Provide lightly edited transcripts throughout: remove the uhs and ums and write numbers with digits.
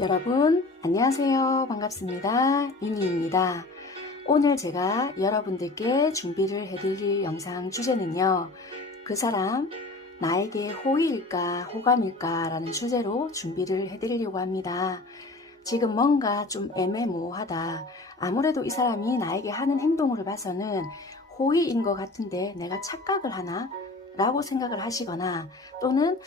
여러분 안녕하세요. 반갑습니다. 윤희입니다. 오늘 제가 여러분들께 준비를 해드릴 영상 주제는요. 그 사람 나에게 호의일까 호감일까 라는 주제로 준비를 해드리려고 합니다. 지금 뭔가 좀 애매모호하다. 아무래도 이 사람이 나에게 하는 행동을 봐서는 호의인 것 같은데 내가 착각을 하나? 라고 생각을 하시거나 또는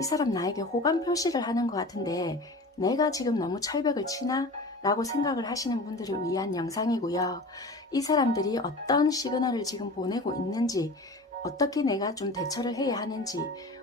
이 사람 나에게 호감 표시를 하는 것 같은데 내가 지금 너무 철벽을 치나? 라고 생각을 하시는 분들을 위한 영상이고요. 이 사람들이 어떤 시그널을 지금 보내고 있는지, 어떻게 내가 좀 대처를 해야 하는지,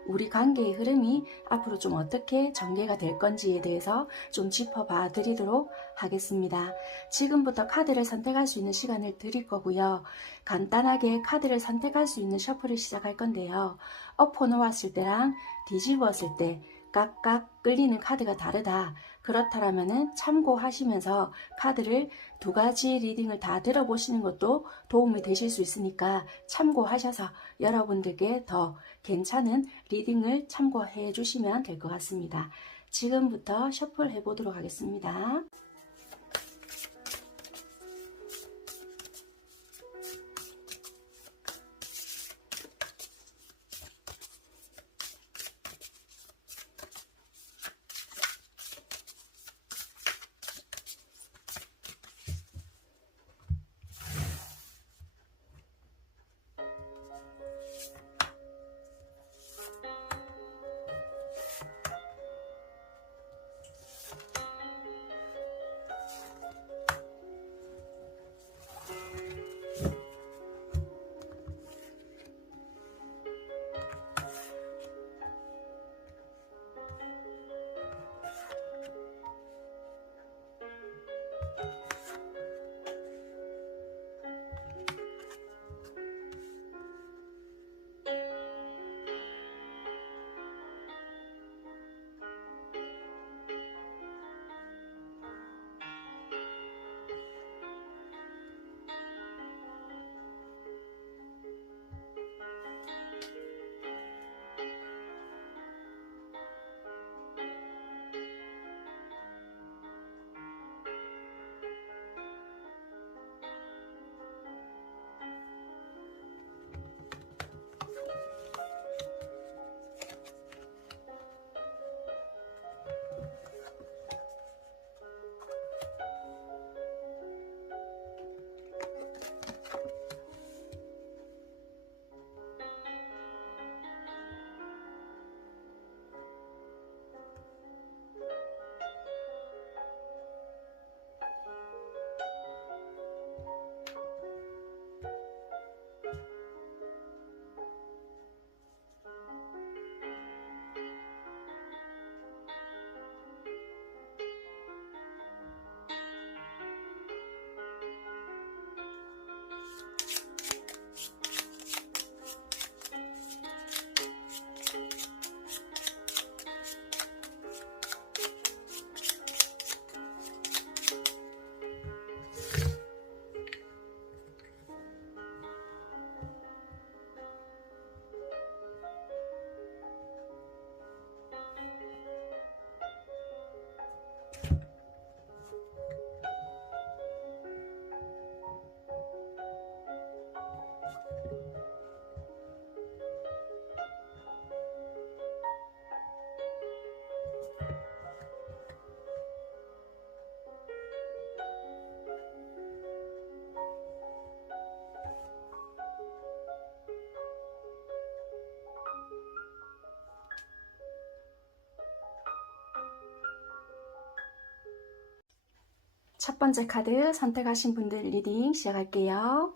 우리 관계의 흐름이 앞으로 좀 어떻게 전개가 될 건지에 대해서 좀 짚어봐 드리도록 하겠습니다. 지금부터 카드를 선택할 수 있는 시간을 드릴 거고요. 간단하게 카드를 선택할 수 있는 셔플을 시작할 건데요. 엎어 놓았을 때랑 뒤집었을 때 각각 끌리는 카드가 다르다. 그렇다면은 참고하시면서 카드를 두 가지 리딩을 다 들어보시는 것도 도움이 되실 수 있으니까 참고하셔서 여러분들께 더 괜찮은 리딩을 참고해 주시면 될 것 같습니다. 지금부터 셔플 해보도록 하겠습니다. 첫 번째 카드 선택하신 분들 리딩 시작할게요.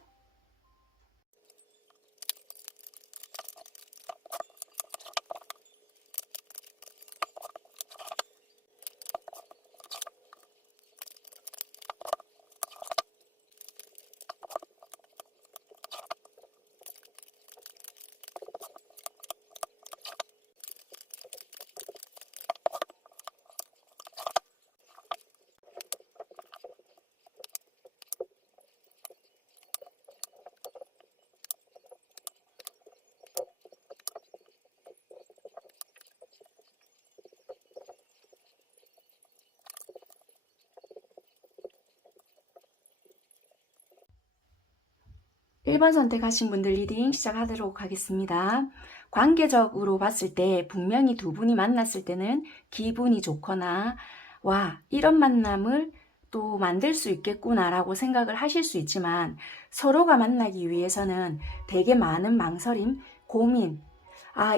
1번 선택하신 분들 리딩 시작하도록 하겠습니다. 관계적으로 봤을 때 분명히 두 분이 만났을 때는 기분이 좋거나 와, 이런 만남을 또 만들 수 있겠구나 라고 생각을 하실 수 있지만 서로가 만나기 위해서는 되게 많은 망설임, 고민,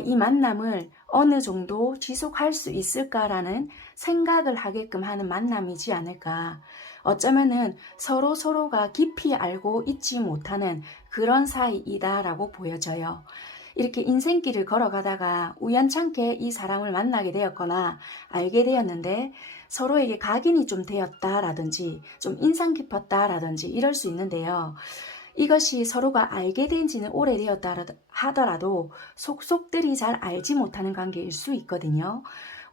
이 만남을 어느 정도 지속할 수 있을까라는 생각을 하게끔 하는 만남이지 않을까. 어쩌면은 서로가 깊이 알고 있지 못하는 그런 사이이다라고 보여져요. 이렇게 인생길을 걸어가다가 우연찮게 이 사람을 만나게 되었거나 알게 되었는데 서로에게 각인이 좀 되었다라든지 좀 인상 깊었다라든지 이럴 수 있는데요. 이것이 서로가 알게 된 지는 오래되었다 하더라도 속속들이 잘 알지 못하는 관계일 수 있거든요.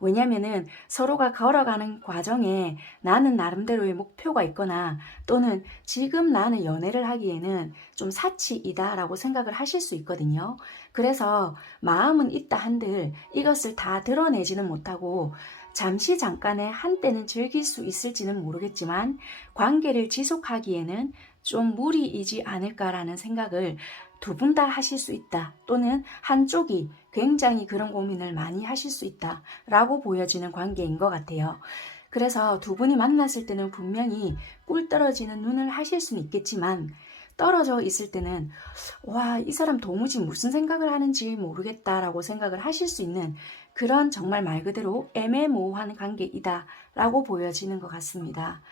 왜냐면은 서로가 걸어가는 과정에 나는 나름대로의 목표가 있거나 또는 지금 나는 연애를 하기에는 좀 사치이다 라고 생각을 하실 수 있거든요. 그래서 마음은 있다 한들 이것을 다 드러내지는 못하고 잠시 잠깐의 한때는 즐길 수 있을지는 모르겠지만 관계를 지속하기에는 좀 무리이지 않을까라는 생각을 두 분 다 하실 수 있다. 또는 한쪽이 굉장히 그런 고민을 많이 하실 수 있다. 라고 보여지는 관계인 것 같아요. 그래서 두 분이 만났을 때는 분명히 꿀 떨어지는 눈을 하실 수는 있겠지만 떨어져 있을 때는 와, 이 사람 도무지 무슨 생각을 하는지 모르겠다라고 생각을 하실 수 있는 그런 정말 말 그대로 애매모호한 관계이다 라고 보여지는 것 같습니다.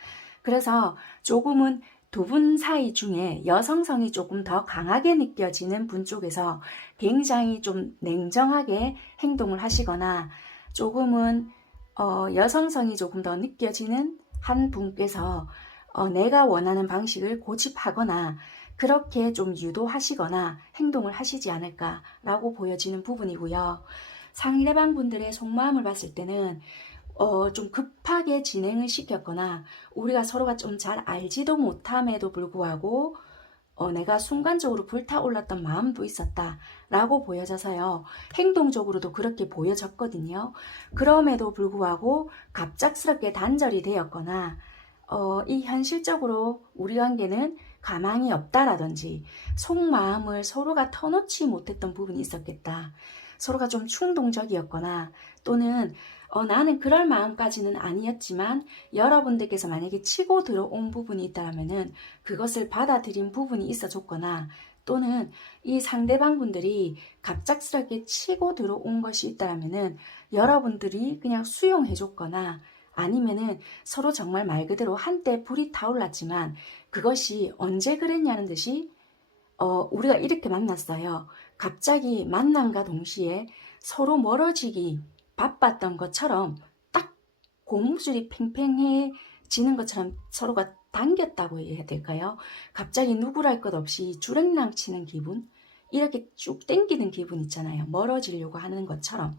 그래서 조금은 두 분 사이 중에 여성성이 조금 더 강하게 느껴지는 분 쪽에서 굉장히 좀 냉정하게 행동을 하시거나 조금은 여성성이 조금 더 느껴지는 한 분께서 내가 원하는 방식을 고집하거나 그렇게 좀 유도하시거나 행동을 하시지 않을까라고 보여지는 부분이고요. 상대방 분들의 속마음을 봤을 때는 좀 급하게 진행을 시켰거나 우리가 서로가 좀 잘 알지도 못함에도 불구하고 내가 순간적으로 불타올랐던 마음도 있었다 라고 보여져서요. 행동적으로도 그렇게 보여졌거든요. 그럼에도 불구하고 갑작스럽게 단절이 되었거나 이 현실적으로 우리 관계는 가망이 없다라든지 속마음을 서로가 터놓지 못했던 부분이 있었겠다. 서로가 좀 충동적이었거나 또는 나는 그럴 마음까지는 아니었지만 여러분들께서 만약에 치고 들어온 부분이 있다면은 그것을 받아들인 부분이 있어줬거나 또는 이 상대방 분들이 갑작스럽게 치고 들어온 것이 있다면은 여러분들이 그냥 수용해줬거나 아니면은 서로 정말 말 그대로 한때 불이 타올랐지만 그것이 언제 그랬냐는 듯이 우리가 이렇게 만났어요. 갑자기 만남과 동시에 서로 멀어지기 바빴던 것처럼 딱 고무줄이 팽팽해지는 것처럼 서로가 당겼다고 해야 될까요? 갑자기 누구랄 것 없이 주랭랑 치는 기분? 이렇게 쭉 당기는 기분 있잖아요. 멀어지려고 하는 것처럼.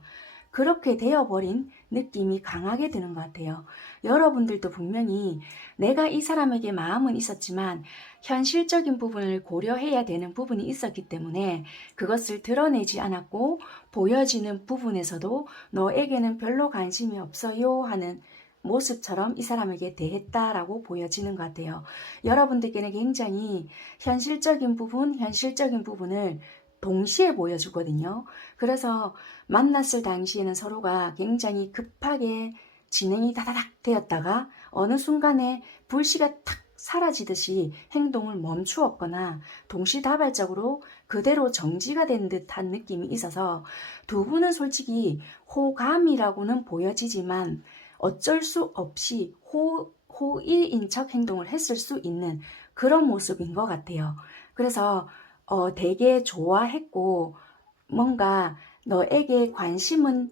그렇게 되어버린 느낌이 강하게 드는 것 같아요. 여러분들도 분명히 내가 이 사람에게 마음은 있었지만 현실적인 부분을 고려해야 되는 부분이 있었기 때문에 그것을 드러내지 않았고 보여지는 부분에서도 너에게는 별로 관심이 없어요 하는 모습처럼 이 사람에게 대했다라고 보여지는 것 같아요. 여러분들께는 굉장히 현실적인 부분을 동시에 보여주거든요. 그래서 만났을 당시에는 서로가 굉장히 급하게 진행이 다다닥 되었다가 어느 순간에 불씨가 탁 사라지듯이 행동을 멈추었거나 동시다발적으로 그대로 정지가 된 듯한 느낌이 있어서 두 분은 솔직히 호감이라고는 보여지지만 어쩔 수 없이 호의인 척 행동을 했을 수 있는 그런 모습인 것 같아요. 그래서 되게 좋아했고 뭔가 너에게 관심은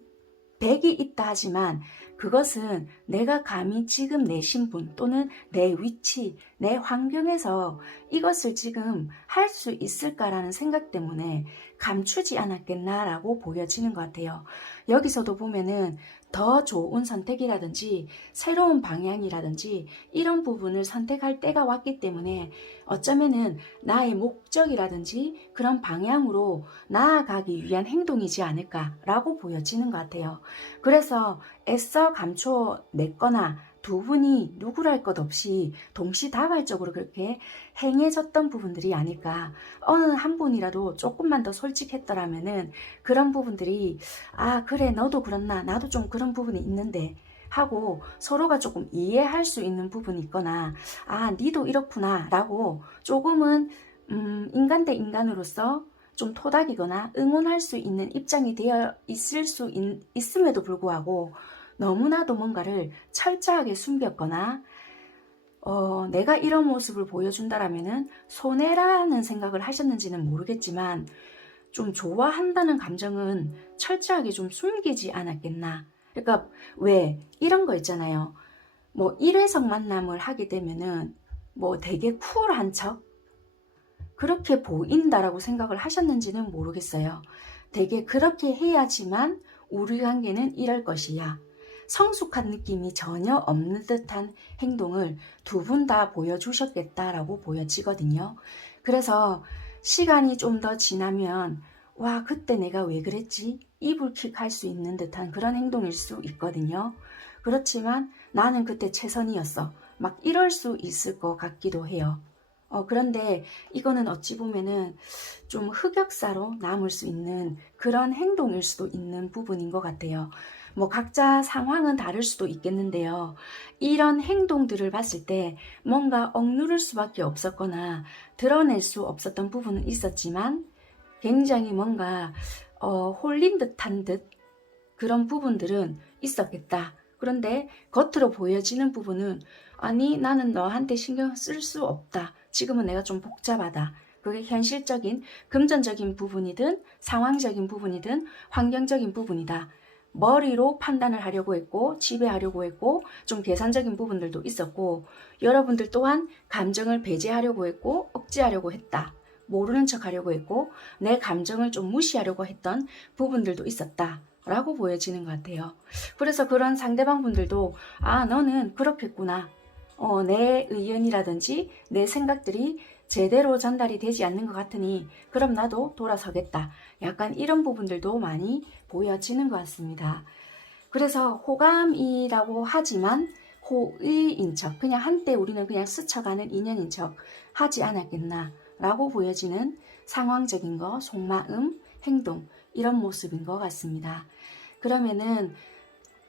100이 있다 하지만 그것은 내가 감히 지금 내 신분 또는 내 위치, 내 환경에서 이것을 지금 할 수 있을까라는 생각 때문에 감추지 않았겠나라고 보여지는 것 같아요. 여기서도 보면은 더 좋은 선택이라든지 새로운 방향이라든지 이런 부분을 선택할 때가 왔기 때문에 어쩌면은 나의 목적이라든지 그런 방향으로 나아가기 위한 행동이지 않을까라고 보여지는 것 같아요. 그래서 애써 감춰냈거나 두 분이 누구랄 것 없이 동시다발적으로 그렇게 행해졌던 부분들이 아닐까. 어느 한 분이라도 조금만 더 솔직했더라면은 그런 부분들이 아 그래 너도 그렇나 나도 좀 그런 부분이 있는데 하고 서로가 조금 이해할 수 있는 부분이 있거나 아 니도 이렇구나 라고 조금은 인간 대 인간으로서 좀 토닥이거나 응원할 수 있는 입장이 되어 있음에도 불구하고 너무나도 뭔가를 철저하게 숨겼거나 내가 이런 모습을 보여준다라면은 손해라는 생각을 하셨는지는 모르겠지만 좀 좋아한다는 감정은 철저하게 좀 숨기지 않았겠나. 그러니까 왜 이런 거 있잖아요. 뭐 일회성 만남을 하게 되면은 뭐 되게 쿨한 척 그렇게 보인다라고 생각을 하셨는지는 모르겠어요. 되게 그렇게 해야지만 우리 관계는 이럴 것이야. 성숙한 느낌이 전혀 없는 듯한 행동을 두 분 다 보여주셨겠다라고 보여지거든요. 그래서 시간이 좀 더 지나면 와 그때 내가 왜 그랬지? 이불킥 할 수 있는 듯한 그런 행동일 수 있거든요. 그렇지만 나는 그때 최선이었어. 막 이럴 수 있을 것 같기도 해요. 그런데 이거는 어찌 보면은 좀 흑역사로 남을 수 있는 그런 행동일 수도 있는 부분인 것 같아요. 뭐 각자 상황은 다를 수도 있겠는데요. 이런 행동들을 봤을 때 뭔가 억누를 수밖에 없었거나 드러낼 수 없었던 부분은 있었지만 굉장히 뭔가 홀린 듯한 듯 그런 부분들은 있었겠다. 그런데 겉으로 보여지는 부분은 아니 나는 너한테 신경 쓸 수 없다. 지금은 내가 좀 복잡하다. 그게 현실적인 금전적인 부분이든 상황적인 부분이든 환경적인 부분이다. 머리로 판단을 하려고 했고 지배하려고 했고 좀 계산적인 부분들도 있었고 여러분들 또한 감정을 배제하려고 했고 억제하려고 했다. 모르는 척 하려고 했고 내 감정을 좀 무시하려고 했던 부분들도 있었다. 라고 보여지는 것 같아요. 그래서 그런 상대방 분들도 아 너는 그렇겠구나. 내 의견이라든지 내 생각들이 제대로 전달이 되지 않는 것 같으니 그럼 나도 돌아서겠다. 약간 이런 부분들도 많이 보여지는 것 같습니다. 그래서 호감이라고 하지만 호의인 척 그냥 한때 우리는 그냥 스쳐가는 인연인 척 하지 않았겠나 라고 보여지는 상황적인 거, 속마음, 행동 이런 모습인 것 같습니다. 그러면은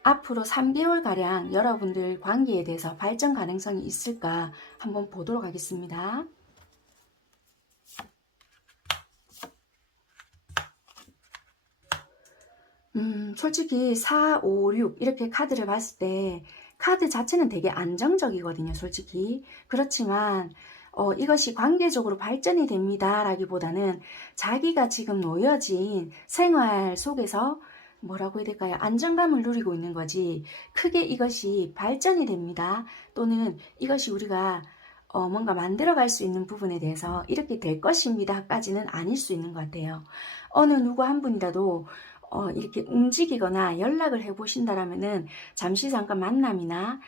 앞으로 3개월가량 여러분들 관계에 대해서 발전 가능성이 있을까 한번 보도록 하겠습니다. 솔직히 4, 5, 6 이렇게 카드를 봤을 때 카드 자체는 되게 안정적이거든요, 솔직히. 그렇지만 이것이 관계적으로 발전이 됩니다 라기보다는 자기가 지금 놓여진 생활 속에서 뭐라고 해야 될까요? 안정감을 누리고 있는 거지 크게 이것이 발전이 됩니다. 또는 이것이 우리가 뭔가 만들어갈 수 있는 부분에 대해서 이렇게 될 것입니다 까지는 아닐 수 있는 것 같아요. 어느 누구 한 분이라도 이렇게 움직이거나 연락을 해보신다라면은 잠시 잠깐 만남이나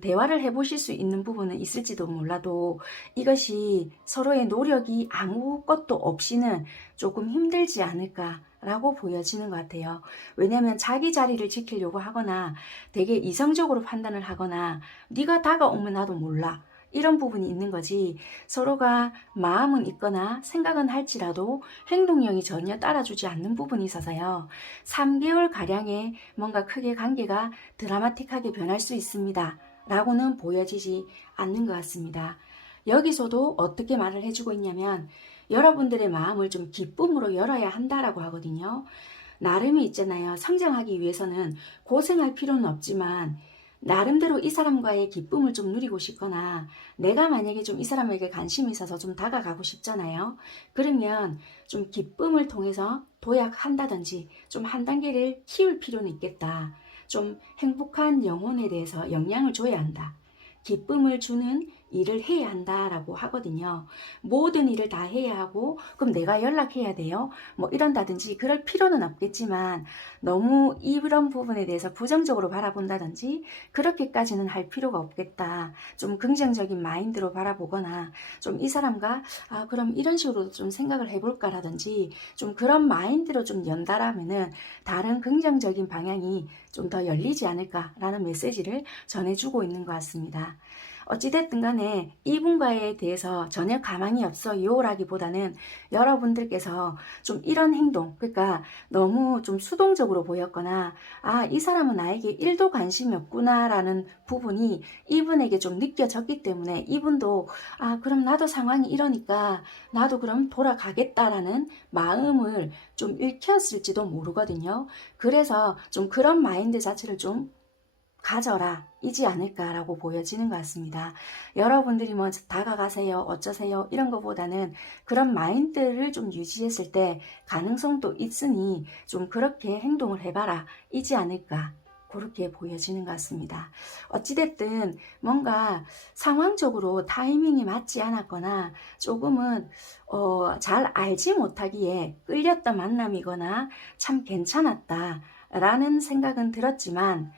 대화를 해보실 수 있는 부분은 있을지도 몰라도 이것이 서로의 노력이 아무것도 없이는 조금 힘들지 않을까라고 보여지는 것 같아요. 왜냐하면 자기 자리를 지키려고 하거나 되게 이성적으로 판단을 하거나 네가 다가오면 나도 몰라. 이런 부분이 있는 거지 서로가 마음은 있거나 생각은 할지라도 행동력이 전혀 따라주지 않는 부분이 있어서요. 3개월가량의 뭔가 크게 관계가 드라마틱하게 변할 수 있습니다. 라고는 보여지지 않는 것 같습니다. 여기서도 어떻게 말을 해주고 있냐면 여러분들의 마음을 좀 기쁨으로 열어야 한다라고 하거든요. 나름이 있잖아요. 성장하기 위해서는 고생할 필요는 없지만 나름대로 이 사람과의 기쁨을 좀 누리고 싶거나 내가 만약에 좀 이 사람에게 관심이 있어서 좀 다가가고 싶잖아요. 그러면 좀 기쁨을 통해서 도약한다든지 좀 한 단계를 키울 필요는 있겠다. 좀 행복한 영혼에 대해서 영향을 줘야 한다. 기쁨을 주는 일을 해야 한다라고 하거든요. 모든 일을 다 해야 하고 그럼 내가 연락해야 돼요? 뭐 이런다든지 그럴 필요는 없겠지만 너무 이런 부분에 대해서 부정적으로 바라본다든지 그렇게까지는 할 필요가 없겠다. 좀 긍정적인 마인드로 바라보거나 좀 이 사람과 그럼 이런 식으로 좀 생각을 해볼까라든지 좀 그런 마인드로 좀 연달하면은 다른 긍정적인 방향이 좀 더 열리지 않을까라는 메시지를 전해주고 있는 것 같습니다. 어찌됐든 간에 이분과에 대해서 전혀 가망이 없어요라기보다는 여러분들께서 좀 이런 행동, 그러니까 너무 좀 수동적으로 보였거나 이 사람은 나에게 1도 관심이 없구나라는 부분이 이분에게 좀 느껴졌기 때문에 이분도 그럼 나도 상황이 이러니까 나도 그럼 돌아가겠다라는 마음을 좀 읽혔을지도 모르거든요. 그래서 좀 그런 마인드 자체를 좀 가져라 이지 않을까라고 보여지는 것 같습니다. 여러분들이 뭐 다가가세요 어쩌세요 이런 것보다는 그런 마인드를 좀 유지했을 때 가능성도 있으니 좀 그렇게 행동을 해봐라 이지 않을까 그렇게 보여지는 것 같습니다. 어찌됐든 뭔가 상황적으로 타이밍이 맞지 않았거나 조금은 잘 알지 못하기에 끌렸던 만남이거나 참 괜찮았다 라는 생각은 들었지만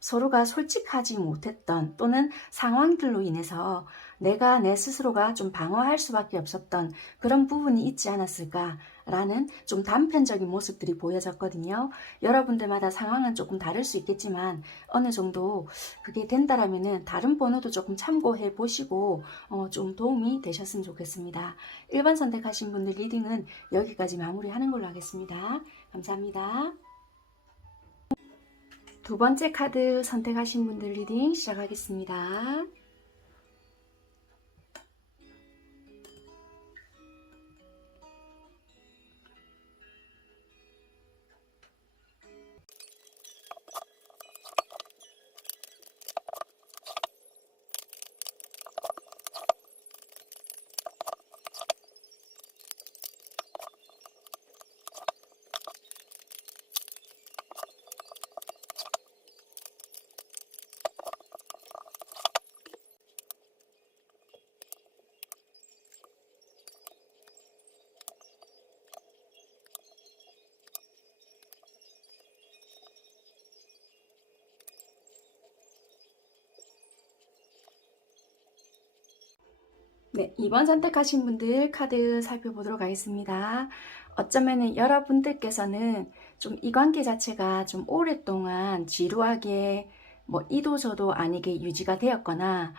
서로가 솔직하지 못했던 또는 상황들로 인해서 내가 내 스스로가 좀 방어할 수밖에 없었던 그런 부분이 있지 않았을까라는 좀 단편적인 모습들이 보여졌거든요. 여러분들마다 상황은 조금 다를 수 있겠지만 어느 정도 그게 된다라면은 다른 번호도 조금 참고해 보시고 좀 도움이 되셨으면 좋겠습니다. 1번 선택하신 분들 리딩은 여기까지 마무리하는 걸로 하겠습니다. 감사합니다. 두 번째 카드 선택하신 분들 리딩 시작하겠습니다. 네, 2번 선택하신 분들 카드 살펴보도록 하겠습니다. 어쩌면은 여러분들께서는 좀 이 관계 자체가 좀 오랫동안 지루하게 뭐 이도 저도 아니게 유지가 되었거나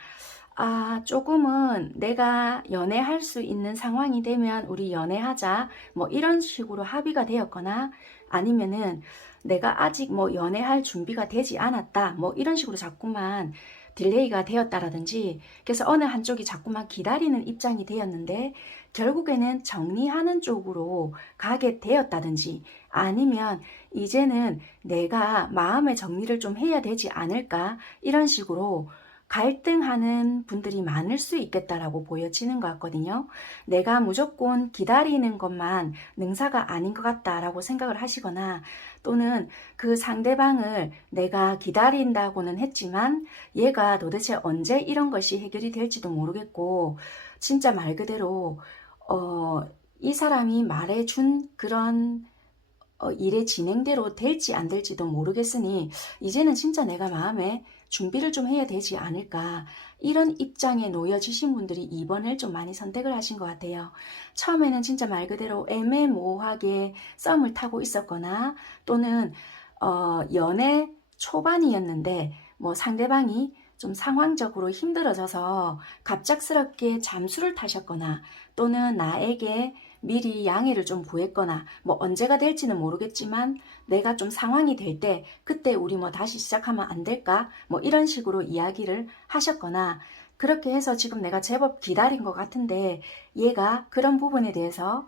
조금은 내가 연애할 수 있는 상황이 되면 우리 연애하자 뭐 이런 식으로 합의가 되었거나 아니면은 내가 아직 뭐 연애할 준비가 되지 않았다 뭐 이런 식으로 자꾸만 딜레이가 되었다라든지 그래서 어느 한쪽이 자꾸만 기다리는 입장이 되었는데 결국에는 정리하는 쪽으로 가게 되었다든지 아니면 이제는 내가 마음의 정리를 좀 해야 되지 않을까 이런 식으로 갈등하는 분들이 많을 수 있겠다라고 보여지는 것 같거든요. 내가 무조건 기다리는 것만 능사가 아닌 것 같다라고 생각을 하시거나 또는 그 상대방을 내가 기다린다고는 했지만 얘가 도대체 언제 이런 것이 해결이 될지도 모르겠고 진짜 말 그대로 이 사람이 말해준 그런 일의 진행대로 될지 안 될지도 모르겠으니 이제는 진짜 내가 마음에 준비를 좀 해야 되지 않을까 이런 입장에 놓여지신 분들이 2번을 좀 많이 선택을 하신 것 같아요. 처음에는 진짜 말 그대로 애매모호하게 썸을 타고 있었거나 또는 연애 초반이었는데 뭐 상대방이 좀 상황적으로 힘들어져서 갑작스럽게 잠수를 타셨거나 또는 나에게 미리 양해를 좀 구했거나 뭐 언제가 될지는 모르겠지만 내가 좀 상황이 될 때 그때 우리 뭐 다시 시작하면 안 될까 뭐 이런 식으로 이야기를 하셨거나 그렇게 해서 지금 내가 제법 기다린 것 같은데 얘가 그런 부분에 대해서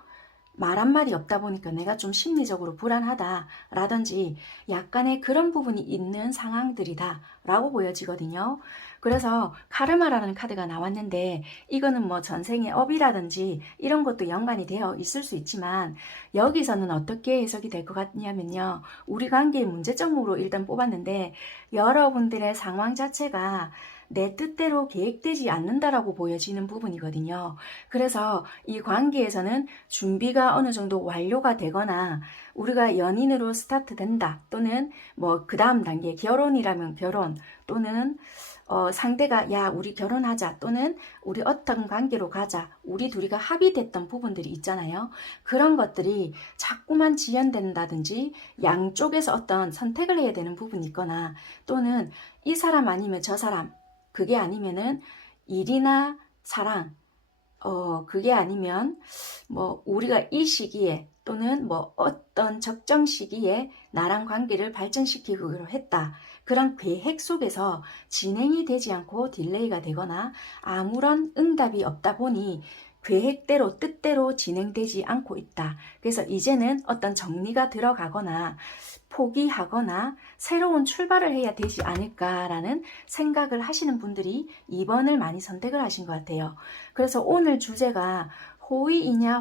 말 한마디 없다 보니까 내가 좀 심리적으로 불안하다 라든지 약간의 그런 부분이 있는 상황들이다 라고 보여지거든요. 그래서 카르마라는 카드가 나왔는데 이거는 뭐 전생의 업이라든지 이런 것도 연관이 되어 있을 수 있지만 여기서는 어떻게 해석이 될 것 같냐면요. 우리 관계의 문제점으로 일단 뽑았는데 여러분들의 상황 자체가 내 뜻대로 계획되지 않는다라고 보여지는 부분이거든요. 그래서 이 관계에서는 준비가 어느 정도 완료가 되거나 우리가 연인으로 스타트 된다, 또는 뭐 그 다음 단계 결혼이라면 결혼, 또는 상대가 야 우리 결혼하자, 또는 우리 어떤 관계로 가자, 우리 둘이가 합의됐던 부분들이 있잖아요. 그런 것들이 자꾸만 지연된다든지 양쪽에서 어떤 선택을 해야 되는 부분이 있거나, 또는 이 사람 아니면 저 사람, 그게 아니면은 일이나 사랑, 그게 아니면 뭐 우리가 이 시기에 또는 뭐 어떤 적정 시기에 나랑 관계를 발전시키기로 했다. 그런 계획 속에서 진행이 되지 않고 딜레이가 되거나 아무런 응답이 없다 보니 계획대로 뜻대로 진행되지 않고 있다. 그래서 이제는 어떤 정리가 들어가거나 포기하거나 새로운 출발을 해야 되지 않을까라는 생각을 하시는 분들이 2번을 많이 선택을 하신 것 같아요. 그래서 오늘 주제가 호의이냐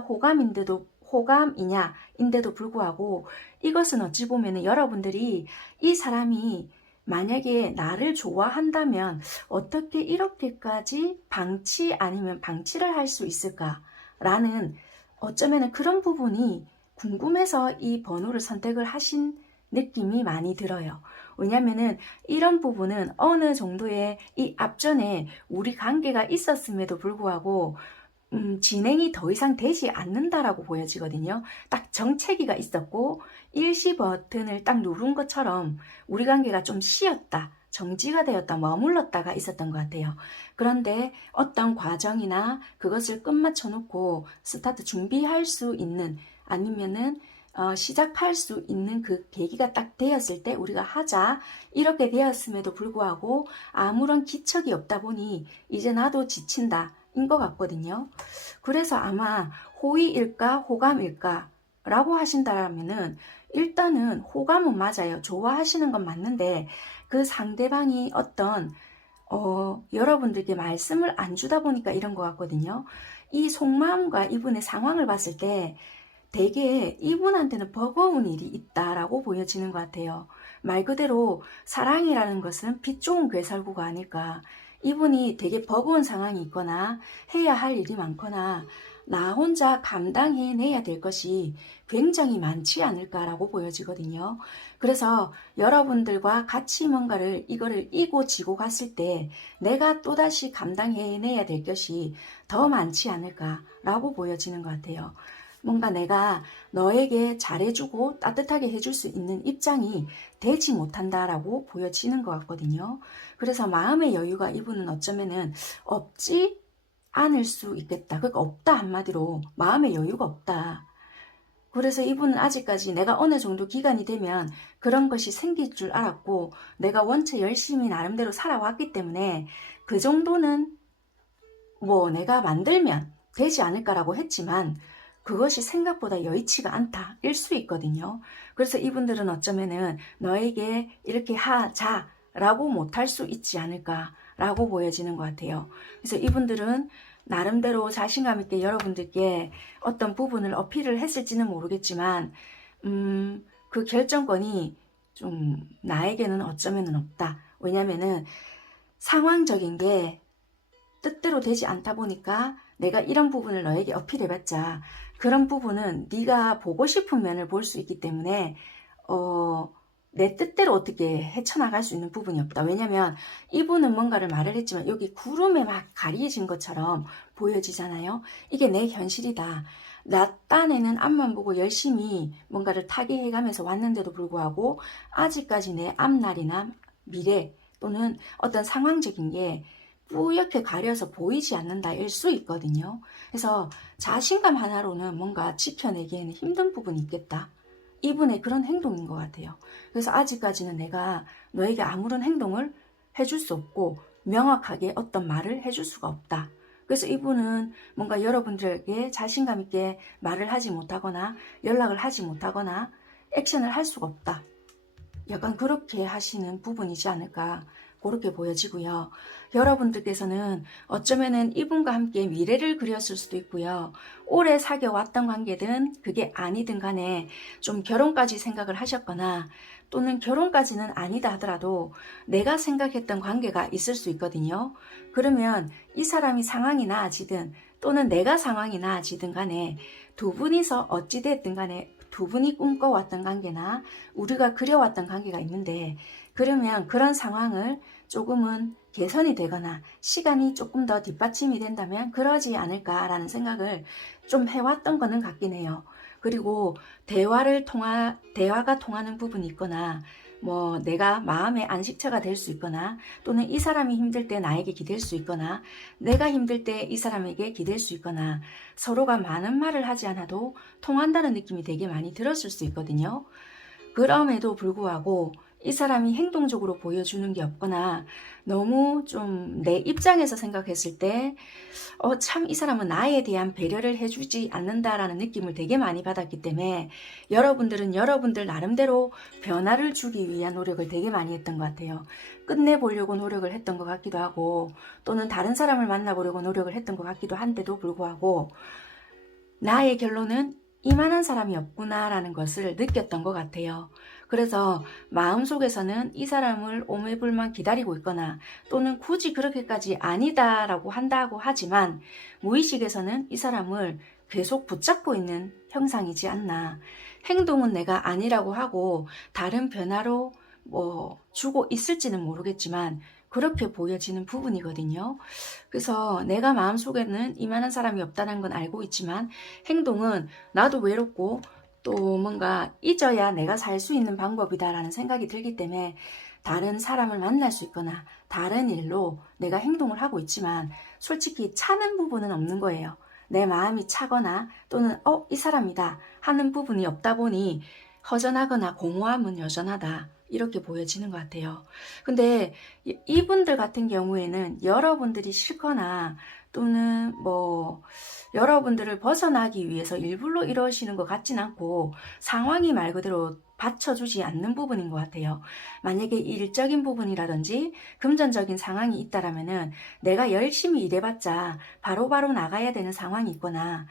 호감이냐인데도 불구하고 이것은 어찌 보면 여러분들이 이 사람이 만약에 나를 좋아한다면 어떻게 이렇게까지 방치 아니면 방치를 할 수 있을까라는, 어쩌면 그런 부분이 궁금해서 이 번호를 선택을 하신 느낌이 많이 들어요. 왜냐면은 이런 부분은 어느 정도의 이 앞전에 우리 관계가 있었음에도 불구하고 진행이 더 이상 되지 않는다라고 보여지거든요. 딱 정체기가 있었고 일시 버튼을 딱 누른 것처럼 우리 관계가 좀 쉬었다, 정지가 되었다, 머물렀다가 있었던 것 같아요. 그런데 어떤 과정이나 그것을 끝마쳐 놓고 스타트 준비할 수 있는, 아니면은 시작할 수 있는 그 계기가 딱 되었을 때 우리가 하자, 이렇게 되었음에도 불구하고 아무런 기척이 없다 보니 이제 나도 지친다 인 것 같거든요. 그래서 아마 호의일까 호감일까 라고 하신다면은 일단은 호감은 맞아요. 좋아하시는 건 맞는데 그 상대방이 어떤 여러분들께 말씀을 안 주다 보니까 이런 것 같거든요. 이 속마음과 이분의 상황을 봤을 때 되게 이분한테는 버거운 일이 있다라고 보여지는 것 같아요. 말 그대로 사랑이라는 것은 빛 좋은 괴살구가 아닐까. 이분이 되게 버거운 상황이 있거나 해야 할 일이 많거나 나 혼자 감당해내야 될 것이 굉장히 많지 않을까라고 보여지거든요. 그래서 여러분들과 같이 뭔가를 이거를 이고 지고 갔을 때 내가 또다시 감당해내야 될 것이 더 많지 않을까라고 보여지는 것 같아요. 뭔가 내가 너에게 잘해주고 따뜻하게 해줄 수 있는 입장이 되지 못한다라고 보여지는 것 같거든요. 그래서 마음의 여유가 이분은 어쩌면은 없지 않을 수 있겠다. 그러니까 없다, 한마디로 마음의 여유가 없다. 그래서 이분은 아직까지 내가 어느 정도 기간이 되면 그런 것이 생길 줄 알았고 내가 원체 열심히 나름대로 살아왔기 때문에 그 정도는 뭐 내가 만들면 되지 않을까라고 했지만 그것이 생각보다 여의치가 않다 일 수 있거든요. 그래서 이분들은 어쩌면은 너에게 이렇게 하자 라고 못할 수 있지 않을까 라고 보여지는 것 같아요. 그래서 이분들은 나름대로 자신감 있게 여러분들께 어떤 부분을 어필을 했을지는 모르겠지만 그 결정권이 좀 나에게는 어쩌면은 없다. 왜냐면은 상황적인 게 뜻대로 되지 않다 보니까 내가 이런 부분을 너에게 어필해봤자 그런 부분은 네가 보고 싶은 면을 볼 수 있기 때문에 내 뜻대로 어떻게 헤쳐나갈 수 있는 부분이 없다. 왜냐면 이분은 뭔가를 말을 했지만 여기 구름에 막 가려진 것처럼 보여지잖아요. 이게 내 현실이다. 나 딴에는 앞만 보고 열심히 뭔가를 타개해가면서 왔는데도 불구하고 아직까지 내 앞날이나 미래 또는 어떤 상황적인 게 뿌옇게 가려서 보이지 않는다 일 수 있거든요. 그래서 자신감 하나로는 뭔가 지켜내기에는 힘든 부분이 있겠다. 이분의 그런 행동인 것 같아요. 그래서 아직까지는 내가 너에게 아무런 행동을 해줄 수 없고 명확하게 어떤 말을 해줄 수가 없다. 그래서 이분은 뭔가 여러분들에게 자신감 있게 말을 하지 못하거나 연락을 하지 못하거나 액션을 할 수가 없다. 약간 그렇게 하시는 부분이지 않을까 그렇게 보여지고요. 여러분들께서는 어쩌면은 이분과 함께 미래를 그렸을 수도 있고요. 오래 사귀어왔던 관계든 그게 아니든 간에 좀 결혼까지 생각을 하셨거나 또는 결혼까지는 아니다 하더라도 내가 생각했던 관계가 있을 수 있거든요. 그러면 이 사람이 상황이 나아지든 또는 내가 상황이 나아지든 간에 두 분이서 어찌됐든 간에 두 분이 꿈꿔왔던 관계나 우리가 그려왔던 관계가 있는데, 그러면 그런 상황을 조금은 개선이 되거나 시간이 조금 더 뒷받침이 된다면 그러지 않을까라는 생각을 좀 해왔던 거는 같긴 해요. 그리고 대화가 통하는 부분이 있거나 뭐 내가 마음의 안식처가 될 수 있거나 또는 이 사람이 힘들 때 나에게 기댈 수 있거나 내가 힘들 때 이 사람에게 기댈 수 있거나 서로가 많은 말을 하지 않아도 통한다는 느낌이 되게 많이 들었을 수 있거든요. 그럼에도 불구하고 이 사람이 행동적으로 보여주는 게 없거나 너무 좀 내 입장에서 생각했을 때 참 이 사람은 나에 대한 배려를 해주지 않는다라는 느낌을 되게 많이 받았기 때문에 여러분들은 여러분들 나름대로 변화를 주기 위한 노력을 되게 많이 했던 것 같아요. 끝내보려고 노력을 했던 것 같기도 하고 또는 다른 사람을 만나보려고 노력을 했던 것 같기도 한데도 불구하고 나의 결론은 이만한 사람이 없구나라는 것을 느꼈던 것 같아요. 그래서 마음속에서는 이 사람을 오매불만 기다리고 있거나 또는 굳이 그렇게까지 아니다라고 한다고 하지만 무의식에서는 이 사람을 계속 붙잡고 있는 형상이지 않나. 행동은 내가 아니라고 하고 다른 변화로 주고 있을지는 모르겠지만 그렇게 보여지는 부분이거든요. 그래서 내가 마음속에는 이만한 사람이 없다는 건 알고 있지만 행동은 나도 외롭고 또 뭔가 잊어야 내가 살 수 있는 방법이다라는 생각이 들기 때문에 다른 사람을 만날 수 있거나 다른 일로 내가 행동을 하고 있지만 솔직히 차는 부분은 없는 거예요. 내 마음이 차거나 또는 이 사람이다 하는 부분이 없다 보니 허전하거나 공허함은 여전하다. 이렇게 보여지는 것 같아요. 근데 이분들 같은 경우에는 여러분들이 싫거나 또는 여러분들을 벗어나기 위해서 일부러 이러시는 것 같진 않고 상황이 말 그대로 받쳐주지 않는 부분인 것 같아요. 만약에 일적인 부분이라든지 금전적인 상황이 있다라면은 내가 열심히 일해봤자 바로바로 나가야 되는 상황이 있거나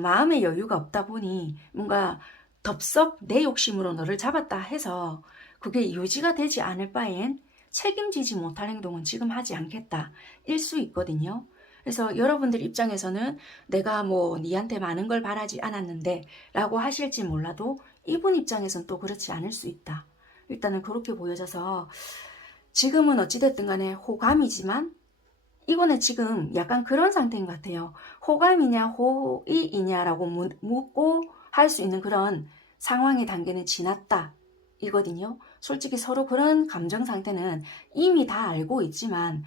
마음의 여유가 없다 보니 뭔가 덥석 내 욕심으로 너를 잡았다 해서 그게 유지가 되지 않을 바엔 책임지지 못할 행동은 지금 하지 않겠다 일 수 있거든요. 그래서 여러분들 입장에서는 내가 니한테 많은 걸 바라지 않았는데 라고 하실지 몰라도 이분 입장에선 또 그렇지 않을 수 있다. 일단은 그렇게 보여져서 지금은 어찌됐든 간에 호감이지만 이거는 지금 약간 그런 상태인 것 같아요. 호감이냐 호의이냐라고 묻고 할 수 있는 그런 상황의 단계는 지났다 이거든요. 솔직히 서로 그런 감정 상태는 이미 다 알고 있지만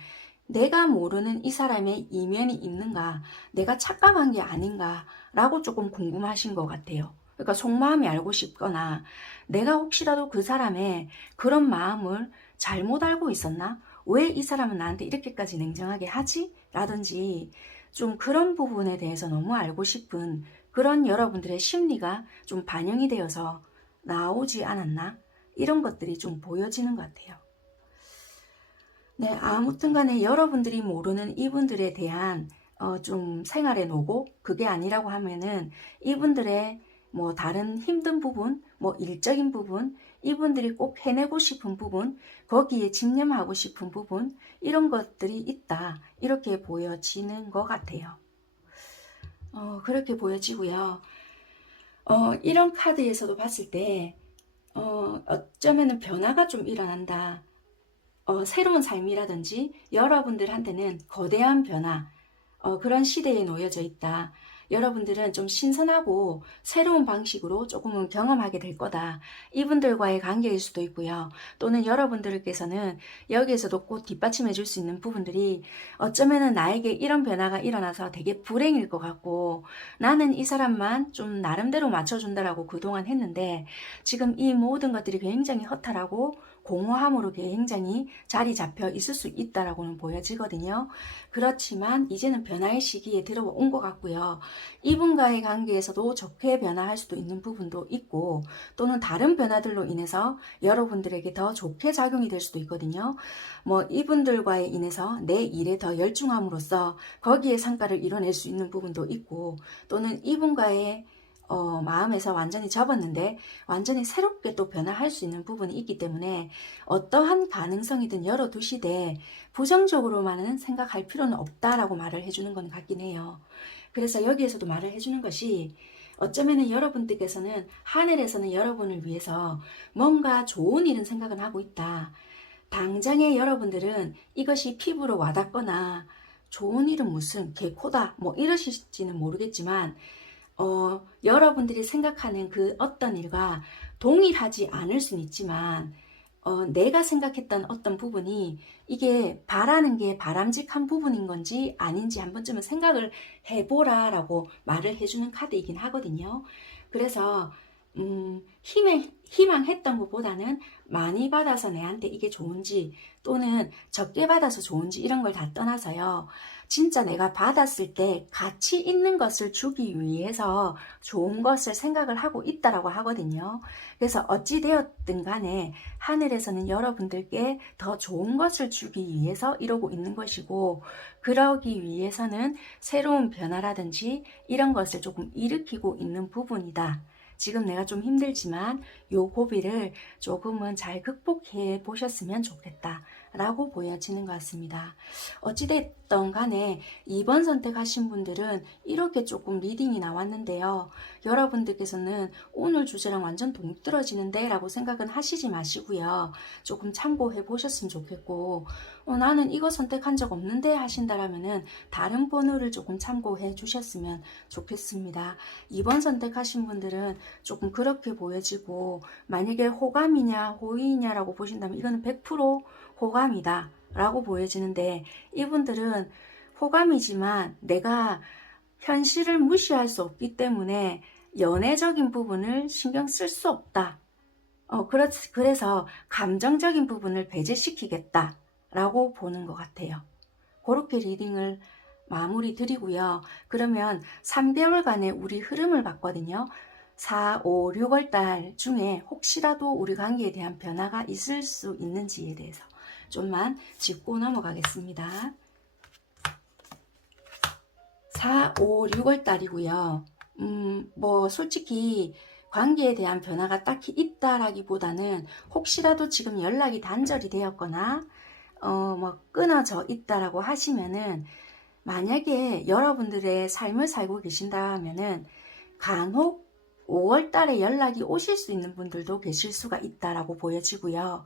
내가 모르는 이 사람의 이면이 있는가, 내가 착각한 게 아닌가 라고 조금 궁금하신 것 같아요. 그러니까 속마음이 알고 싶거나 내가 혹시라도 그 사람의 그런 마음을 잘못 알고 있었나? 왜 이 사람은 나한테 이렇게까지 냉정하게 하지? 라든지 좀 그런 부분에 대해서 너무 알고 싶은 그런 여러분들의 심리가 좀 반영이 되어서 나오지 않았나? 이런 것들이 좀 보여지는 것 같아요. 네, 아무튼 간에 여러분들이 모르는 이분들에 대한 좀 생활의 노고, 그게 아니라고 하면은 이분들의 다른 힘든 부분, 일적인 부분, 이분들이 꼭 해내고 싶은 부분, 거기에 집념하고 싶은 부분, 이런 것들이 있다. 이렇게 보여지는 것 같아요. 그렇게 보여지고요. 이런 카드에서도 봤을 때 어쩌면은 변화가 좀 일어난다. 새로운 삶이라든지 여러분들한테는 거대한 변화, 그런 시대에 놓여져 있다. 여러분들은 좀 신선하고 새로운 방식으로 조금은 경험하게 될 거다. 이분들과의 관계일 수도 있고요. 또는 여러분들께서는 여기에서도 꼭 뒷받침해 줄 수 있는 부분들이 어쩌면은 나에게 이런 변화가 일어나서 되게 불행일 것 같고 나는 이 사람만 좀 나름대로 맞춰준다라고 그동안 했는데 지금 이 모든 것들이 굉장히 허탈하고 공허함으로 굉장히 자리 잡혀 있을 수 있다라고는 보여지거든요. 그렇지만 이제는 변화의 시기에 들어온 것 같고요. 이분과의 관계에서도 좋게 변화할 수도 있는 부분도 있고 또는 다른 변화들로 인해서 여러분들에게 더 좋게 작용이 될 수도 있거든요. 이분들과에 인해서 내 일에 더 열중함으로써 거기에 성과를 이뤄낼 수 있는 부분도 있고 또는 이분과의 마음에서 완전히 접었는데 완전히 새롭게 또 변화할 수 있는 부분이 있기 때문에 어떠한 가능성이든 열어두시되 부정적으로만은 생각할 필요는 없다라고 말을 해주는 건 같긴 해요. 그래서 여기에서도 말을 해주는 것이 어쩌면은 여러분들께서는 하늘에서는 여러분을 위해서 뭔가 좋은 일은 생각은 하고 있다. 당장에 여러분들은 이것이 피부로 와닿거나 좋은 일은 무슨 개코다 뭐 이러실지는 모르겠지만 여러분들이 생각하는 그 어떤 일과 동일하지 않을 수는 있지만 내가 생각했던 어떤 부분이 이게 바라는 게 바람직한 부분인 건지 아닌지 한 번쯤은 생각을 해보라 라고 말을 해주는 카드이긴 하거든요. 그래서 희망했던 것보다는 많이 받아서 내한테 이게 좋은지 또는 적게 받아서 좋은지 이런 걸 다 떠나서요. 진짜 내가 받았을 때 가치 있는 것을 주기 위해서 좋은 것을 생각을 하고 있다라고 하거든요. 그래서 어찌되었든 간에 하늘에서는 여러분들께 더 좋은 것을 주기 위해서 이러고 있는 것이고 그러기 위해서는 새로운 변화라든지 이런 것을 조금 일으키고 있는 부분이다. 지금 내가 좀 힘들지만 요 고비를 조금은 잘 극복해 보셨으면 좋겠다 라고 보여지는 것 같습니다. 어찌됐든 간에 2번 선택하신 분들은 이렇게 조금 리딩이 나왔는데요. 여러분들께서는 오늘 주제랑 완전 동떨어지는데 라고 생각은 하시지 마시고요. 조금 참고해 보셨으면 좋겠고 나는 이거 선택한 적 없는데 하신다라면은 다른 번호를 조금 참고해 주셨으면 좋겠습니다. 2번 선택하신 분들은 조금 그렇게 보여지고 만약에 호감이냐 호의냐라고 보신다면 이거는 100% 호감이다 라고 보여지는데 이분들은 호감이지만 내가 현실을 무시할 수 없기 때문에 연애적인 부분을 신경 쓸 수 없다. 그래서 감정적인 부분을 배제시키겠다 라고 보는 것 같아요. 그렇게 리딩을 마무리 드리고요. 그러면 3개월간의 우리 흐름을 봤거든요. 4, 5, 6월 달 중에 혹시라도 우리 관계에 대한 변화가 있을 수 있는지에 대해서 좀만 짚고 넘어가겠습니다. 4, 5, 6월 달이고요. 뭐 솔직히 관계에 대한 변화가 딱히 있다라기보다는 혹시라도 지금 연락이 단절이 되었거나 뭐 끊어져 있다라고 하시면은 만약에 여러분들의 삶을 살고 계신다면은 간혹 5월 달에 연락이 오실 수 있는 분들도 계실 수가 있다라고 보여지고요.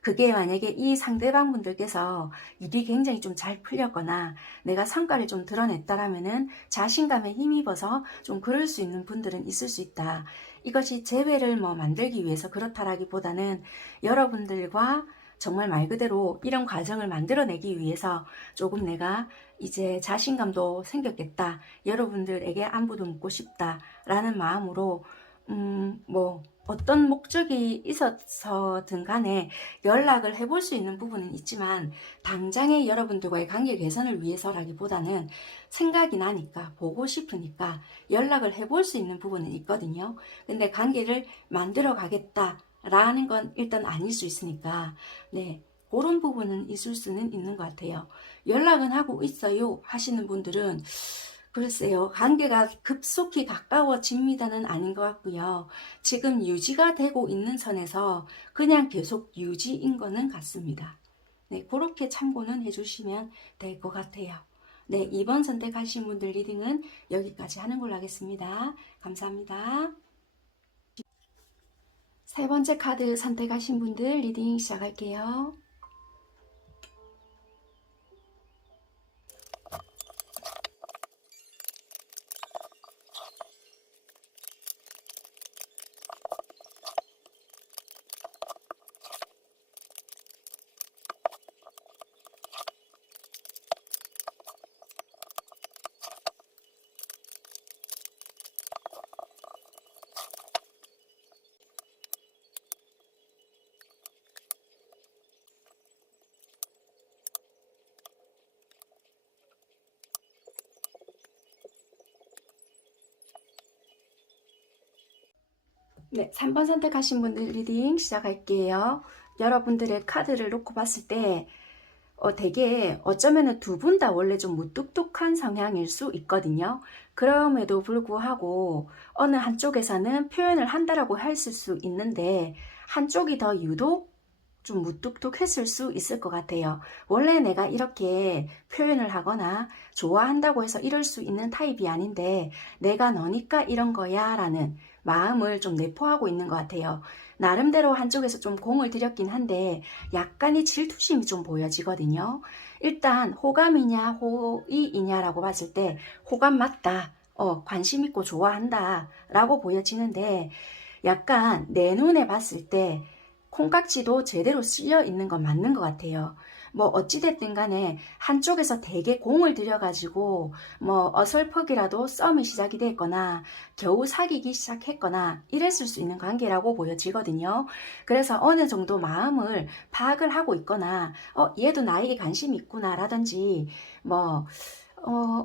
그게 만약에 이 상대방 분들께서 일이 굉장히 좀 잘 풀렸거나 내가 성과를 좀 드러냈다라면은 자신감에 힘입어서 좀 그럴 수 있는 분들은 있을 수 있다. 이것이 재회를 뭐 만들기 위해서 그렇다라기보다는 여러분들과 정말 말 그대로 이런 과정을 만들어내기 위해서 조금 내가 이제 자신감도 생겼겠다. 여러분들에게 안부도 묻고 싶다. 라는 마음으로 뭐 어떤 목적이 있어서든 간에 연락을 해볼 수 있는 부분은 있지만 당장에 여러분들과의 관계 개선을 위해서라기보다는 생각이 나니까 보고 싶으니까 연락을 해볼 수 있는 부분은 있거든요. 근데 관계를 만들어 가겠다 라는 건 일단 아닐 수 있으니까 네 그런 부분은 있을 수는 있는 것 같아요. 연락은 하고 있어요 하시는 분들은 글쎄요, 관계가 급속히 가까워집니다는 아닌 것 같고요. 지금 유지가 되고 있는 선에서 그냥 계속 유지인 거는 같습니다. 네, 그렇게 참고는 해주시면 될 것 같아요. 네, 2번 선택하신 분들 리딩은 여기까지 하는 걸로 하겠습니다. 감사합니다. 세 번째 카드 선택하신 분들 리딩 시작할게요. 네, 3번 선택하신 분들 리딩 시작할게요. 여러분들의 카드를 놓고 봤을 때 되게 어쩌면은 두 분 다 원래 좀 무뚝뚝한 성향일 수 있거든요. 그럼에도 불구하고 어느 한쪽에서는 표현을 한다라고 했을 수 있는데 한쪽이 더 유독 좀 무뚝뚝했을 수 있을 것 같아요. 원래 내가 이렇게 표현을 하거나 좋아한다고 해서 이럴 수 있는 타입이 아닌데 내가 너니까 이런 거야 라는 마음을 좀 내포하고 있는 것 같아요. 나름대로 한쪽에서 좀 공을 들였긴 한데 약간의 질투심이 좀 보여지거든요. 일단 호감이냐 호의이냐라고 봤을 때 호감 맞다. 관심 있고 좋아한다 라고 보여지는데 약간 내 눈에 봤을 때 콩깍지도 제대로 씌여 있는 건 맞는 것 같아요. 뭐 어찌됐든 간에 한쪽에서 되게 공을 들여가지고 뭐 어설프기라도 썸이 시작이 됐거나 겨우 사귀기 시작했거나 이랬을 수 있는 관계라고 보여지거든요. 그래서 어느 정도 마음을 파악을 하고 있거나 얘도 나에게 관심이 있구나 라든지 뭐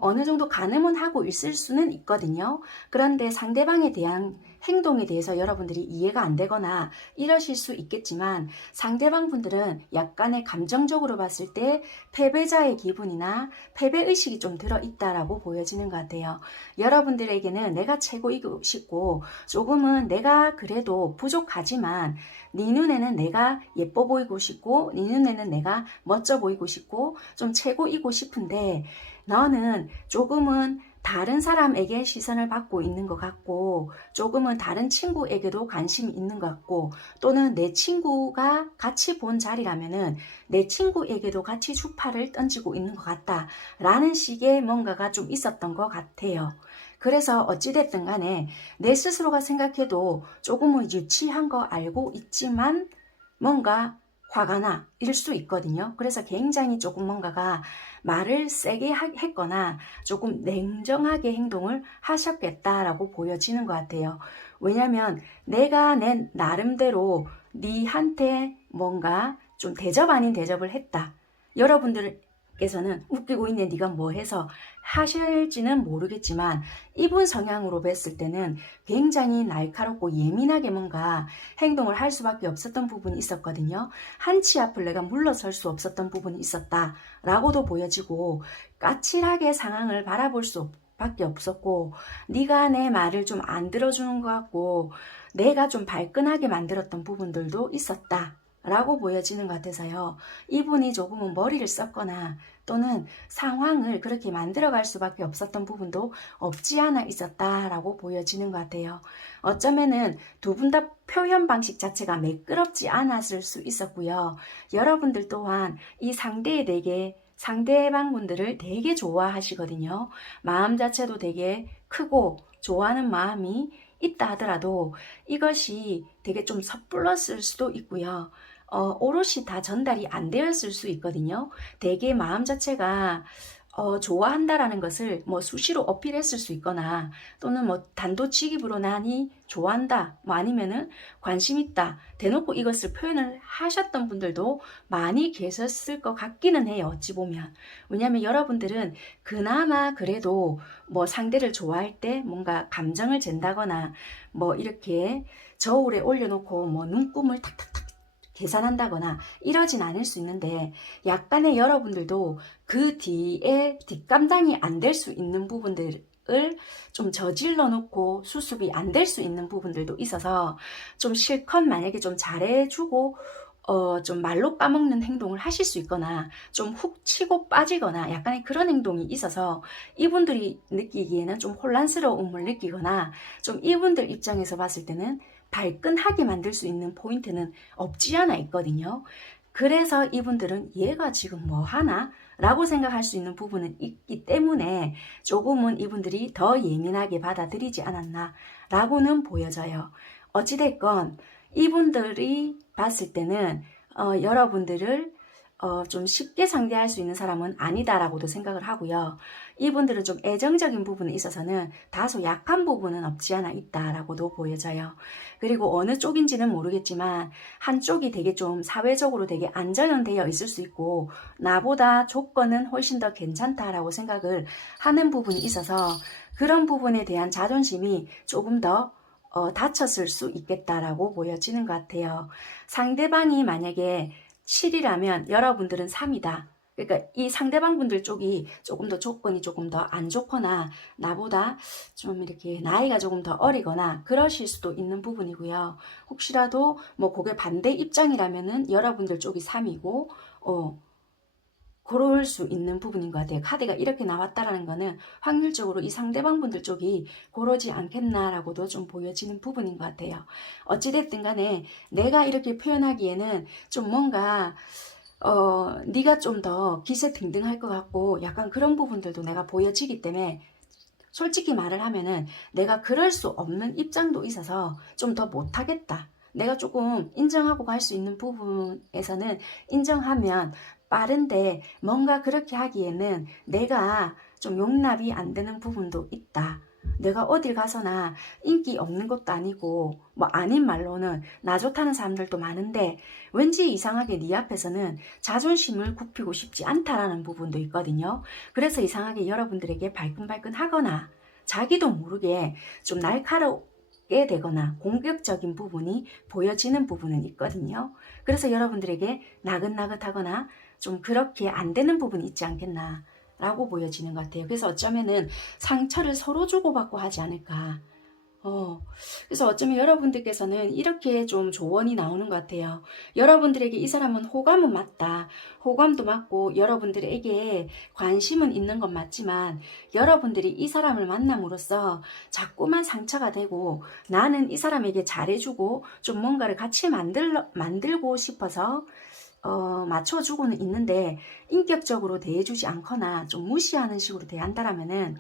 어느 정도 가늠은 하고 있을 수는 있거든요. 그런데 상대방에 대한 행동에 대해서 여러분들이 이해가 안 되거나 이러실 수 있겠지만 상대방 분들은 약간의 감정적으로 봤을 때 패배자의 기분이나 패배의식이 좀 들어있다라고 보여지는 것 같아요. 여러분들에게는 내가 최고이고 싶고 조금은 내가 그래도 부족하지만 네 눈에는 내가 예뻐 보이고 싶고 네 눈에는 내가 멋져 보이고 싶고 좀 최고이고 싶은데 너는 조금은 다른 사람에게 시선을 받고 있는 것 같고 조금은 다른 친구에게도 관심이 있는 것 같고 또는 내 친구가 같이 본 자리라면은 내 친구에게도 같이 주파를 던지고 있는 것 같다 라는 식의 뭔가가 좀 있었던 것 같아요. 그래서 어찌됐든 간에 내 스스로가 생각해도 조금은 유치한 거 알고 있지만 뭔가 화가 나 이럴 수 있거든요. 그래서 굉장히 조금 뭔가가 말을 세게 했거나 조금 냉정하게 행동을 하셨겠다라고 보여지는 것 같아요. 왜냐면 내가 내 나름대로 니한테 뭔가 좀 대접 아닌 대접을 했다. 여러분들께서는 웃기고 있네 네가 뭐 해서 하실지는 모르겠지만 이분 성향으로 뵀을 때는 굉장히 날카롭고 예민하게 뭔가 행동을 할 수밖에 없었던 부분이 있었거든요. 한치 앞을 내가 물러설 수 없었던 부분이 있었다 라고도 보여지고 까칠하게 상황을 바라볼 수 밖에 없었고 네가 내 말을 좀 안 들어주는 것 같고 내가 좀 발끈하게 만들었던 부분들도 있었다 라고 보여지는 것 같아서요. 이분이 조금은 머리를 썼거나 또는 상황을 그렇게 만들어갈 수밖에 없었던 부분도 없지 않아 있었다라고 보여지는 것 같아요. 어쩌면은 두 분 다 표현 방식 자체가 매끄럽지 않았을 수 있었고요. 여러분들 또한 이 상대에 대해 상대방 분들을 되게 좋아하시거든요. 마음 자체도 되게 크고 좋아하는 마음이 있다 하더라도 이것이 되게 좀 섣불렀을 수도 있고요. 오롯이 다 전달이 안 되었을 수 있거든요. 되게 마음 자체가 좋아한다라는 것을 뭐 수시로 어필했을 수 있거나 또는 뭐 단도직입으로 나니 좋아한다 뭐 아니면은 관심 있다 대놓고 이것을 표현을 하셨던 분들도 많이 계셨을 것 같기는 해요. 어찌 보면 왜냐하면 여러분들은 그나마 그래도 뭐 상대를 좋아할 때 뭔가 감정을 잰다거나 뭐 이렇게 저울에 올려놓고 뭐 눈금을 탁탁탁 계산한다거나 이러진 않을 수 있는데 약간의 여러분들도 그 뒤에 뒷감당이 안 될 수 있는 부분들을 좀 저질러 놓고 수습이 안 될 수 있는 부분들도 있어서 좀 실컷 만약에 좀 잘해주고 좀 말로 까먹는 행동을 하실 수 있거나 좀 훅 치고 빠지거나 약간의 그런 행동이 있어서 이분들이 느끼기에는 좀 혼란스러움을 느끼거나 좀 이분들 입장에서 봤을 때는 발끈하게 만들 수 있는 포인트는 없지 않아 있거든요. 그래서 이분들은 얘가 지금 뭐 하나? 라고 생각할 수 있는 부분은 있기 때문에 조금은 이분들이 더 예민하게 받아들이지 않았나 라고는 보여져요. 어찌됐건 이분들이 봤을 때는 여러분들을 좀 쉽게 상대할 수 있는 사람은 아니다라고도 생각을 하고요. 이분들은 좀 애정적인 부분에 있어서는 다소 약한 부분은 없지 않아 있다라고도 보여져요. 그리고 어느 쪽인지는 모르겠지만 한쪽이 되게 좀 사회적으로 되게 안전되어 있을 수 있고 나보다 조건은 훨씬 더 괜찮다라고 생각을 하는 부분이 있어서 그런 부분에 대한 자존심이 조금 더 다쳤을 수 있겠다라고 보여지는 것 같아요. 상대방이 만약에 7이라면 여러분들은 3이다. 그러니까 이 상대방 분들 쪽이 조금 더 조건이 조금 더 안 좋거나 나보다 좀 이렇게 나이가 조금 더 어리거나 그러실 수도 있는 부분이고요. 혹시라도 뭐 그게 반대 입장이라면은 여러분들 쪽이 3이고 그럴 수 있는 부분인 것 같아요. 카드가 이렇게 나왔다라는 거는 확률적으로 이 상대방 분들 쪽이 그러지 않겠나라고도 좀 보여지는 부분인 것 같아요. 어찌됐든 간에 내가 이렇게 표현하기에는 좀 뭔가 네가 좀 더 기세 등등할 것 같고 약간 그런 부분들도 내가 보여지기 때문에 솔직히 말을 하면은 내가 그럴 수 없는 입장도 있어서 좀 더 못하겠다. 내가 조금 인정하고 갈 수 있는 부분에서는 인정하면 빠른데 뭔가 그렇게 하기에는 내가 좀 용납이 안 되는 부분도 있다. 내가 어딜 가서나 인기 없는 것도 아니고 뭐 아닌 말로는 나 좋다는 사람들도 많은데 왠지 이상하게 네 앞에서는 자존심을 굽히고 싶지 않다라는 부분도 있거든요. 그래서 이상하게 여러분들에게 발끈발끈 하거나 자기도 모르게 좀 날카롭게 되거나 공격적인 부분이 보여지는 부분은 있거든요. 그래서 여러분들에게 나긋나긋하거나 좀 그렇게 안 되는 부분이 있지 않겠나 라고 보여지는 것 같아요. 그래서 어쩌면은 상처를 서로 주고받고 하지 않을까. 그래서 어쩌면 여러분들께서는 이렇게 좀 조언이 나오는 것 같아요. 여러분들에게 이 사람은 호감은 맞다. 호감도 맞고 여러분들에게 관심은 있는 건 맞지만 여러분들이 이 사람을 만남으로써 자꾸만 상처가 되고 나는 이 사람에게 잘해주고 좀 뭔가를 같이 만들고 싶어서 맞춰주고는 있는데 인격적으로 대해주지 않거나 좀 무시하는 식으로 대한다라면은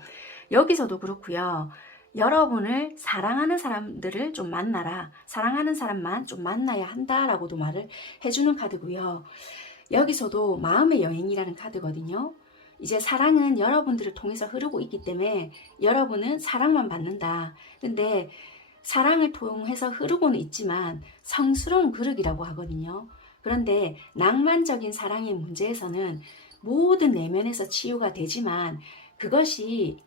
여기서도 그렇고요. 여러분을 사랑하는 사람들을 좀 만나라. 사랑하는 사람만 좀 만나야 한다라고도 말을 해주는 카드고요. 여기서도 마음의 여행이라는 카드거든요. 이제 사랑은 여러분들을 통해서 흐르고 있기 때문에 여러분은 사랑만 받는다. 근데 사랑을 통해서 흐르고는 있지만 성스러운 그릇이라고 하거든요. 그런데 낭만적인 사랑의 문제에서는 모든 내면에서 치유가 되지만 그것이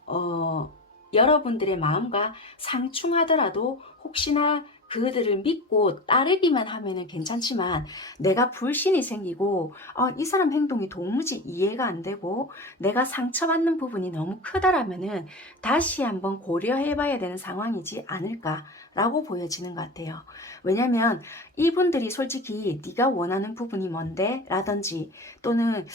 여러분들의 마음과 상충하더라도 혹시나 그들을 믿고 따르기만 하면은 괜찮지만 내가 불신이 생기고 이 사람 행동이 도무지 이해가 안 되고 내가 상처받는 부분이 너무 크다라면은 다시 한번 고려해 봐야 되는 상황이지 않을까라고 보여지는 것 같아요. 왜냐면 이분들이 솔직히 네가 원하는 부분이 뭔데? 라든지 또는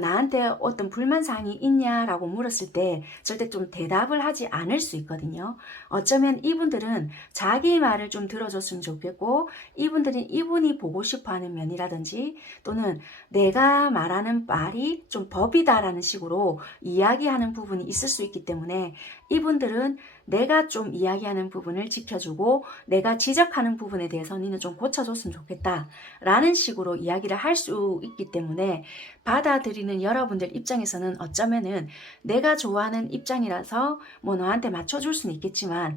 나한테 어떤 불만사항이 있냐라고 물었을 때 절대 좀 대답을 하지 않을 수 있거든요. 어쩌면 이분들은 자기 말을 좀 들어줬으면 좋겠고 이분들은 이분이 보고 싶어하는 면이라든지 또는 내가 말하는 말이 좀 법이다라는 식으로 이야기하는 부분이 있을 수 있기 때문에 이분들은 내가 좀 이야기하는 부분을 지켜주고 내가 지적하는 부분에 대해서 너는 좀 고쳐줬으면 좋겠다 라는 식으로 이야기를 할 수 있기 때문에 받아들이는 여러분들 입장에서는 어쩌면은 내가 좋아하는 입장이라서 뭐 너한테 맞춰줄 수는 있겠지만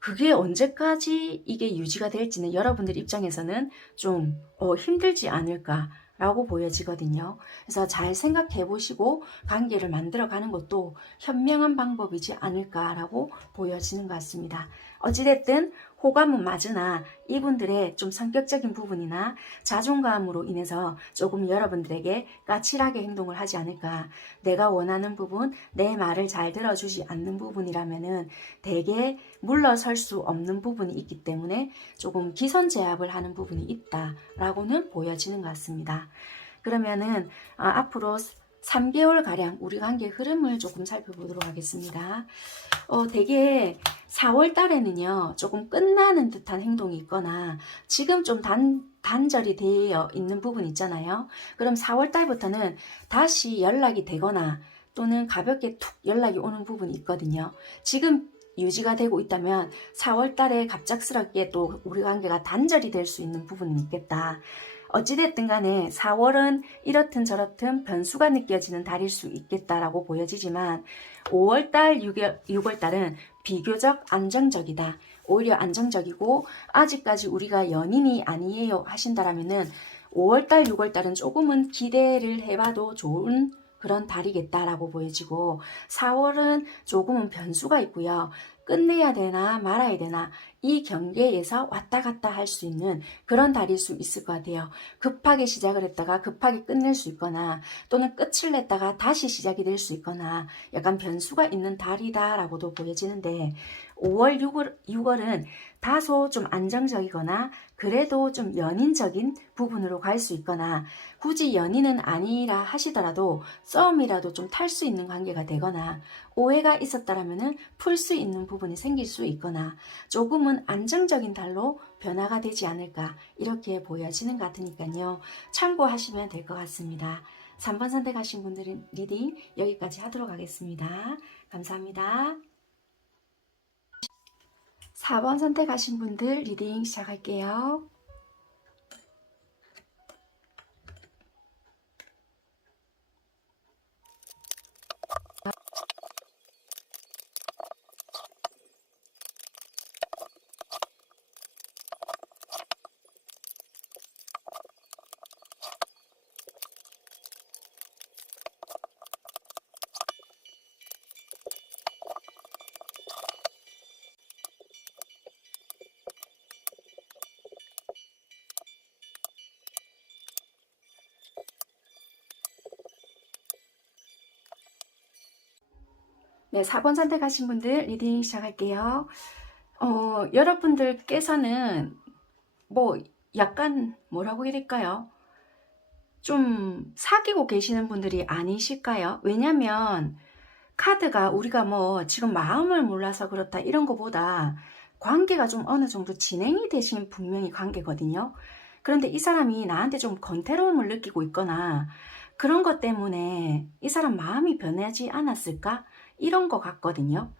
그게 언제까지 이게 유지가 될지는 여러분들 입장에서는 좀 힘들지 않을까 라고 보여지거든요. 그래서 잘 생각해 보시고 관계를 만들어 가는 것도 현명한 방법이지 않을까라고 보여지는 것 같습니다. 어찌됐든 호감은 맞으나 이분들의 좀 성격적인 부분이나 자존감으로 인해서 조금 여러분들에게 까칠하게 행동을 하지 않을까. 내가 원하는 부분, 내 말을 잘 들어주지 않는 부분이라면은 대개 물러설 수 없는 부분이 있기 때문에 조금 기선제압을 하는 부분이 있다라고는 보여지는 것 같습니다. 그러면은 앞으로 3개월가량 우리 관계 흐름을 조금 살펴보도록 하겠습니다. 되게 4월 달에는요, 조금 끝나는 듯한 행동이 있거나 지금 좀 단절이 되어 있는 부분 있잖아요. 그럼 4월 달부터는 다시 연락이 되거나 또는 가볍게 툭 연락이 오는 부분이 있거든요. 지금 유지가 되고 있다면 4월 달에 갑작스럽게 또 우리 관계가 단절이 될 수 있는 부분은 있겠다. 어찌됐든 간에 4월은 이렇든 저렇든 변수가 느껴지는 달일 수 있겠다라고 보여지지만 5월달, 6월달은 비교적 안정적이다. 오히려 안정적이고 아직까지 우리가 연인이 아니에요 하신다라면은 5월달, 6월달은 조금은 기대를 해봐도 좋은 그런 달이겠다라고 보여지고 4월은 조금은 변수가 있고요. 끝내야 되나 말아야 되나 이 경계에서 왔다 갔다 할 수 있는 그런 달일 수 있을 것 같아요. 급하게 시작을 했다가 급하게 끝낼 수 있거나 또는 끝을 냈다가 다시 시작이 될 수 있거나 약간 변수가 있는 달이다라고도 보여지는데 5월, 6월은 다소 좀 안정적이거나 그래도 좀 연인적인 부분으로 갈 수 있거나 굳이 연인은 아니라 하시더라도 썸이라도 좀 탈 수 있는 관계가 되거나 오해가 있었다라면 풀 수 있는 부분이 생길 수 있거나 조금은 안정적인 달로 변화가 되지 않을까 이렇게 보여지는 것 같으니까요. 참고하시면 될 것 같습니다. 3번 선택하신 분들은 리딩 여기까지 하도록 하겠습니다. 감사합니다. 4번 선택하신 분들 리딩 시작할게요. 네, 4번 선택하신 분들 리딩 시작할게요. 여러분들께서는 뭐 약간 뭐라고 해야 될까요? 좀 사귀고 계시는 분들이 아니실까요? 왜냐면 카드가 우리가 뭐 지금 마음을 몰라서 그렇다 이런 거보다 관계가 좀 어느 정도 진행이 되신 분명히 관계거든요. 그런데 이 사람이 나한테 좀 건태로움을 느끼고 있거나 그런 것 때문에 이 사람 마음이 변하지 않았을까? 이런 것 같거든요.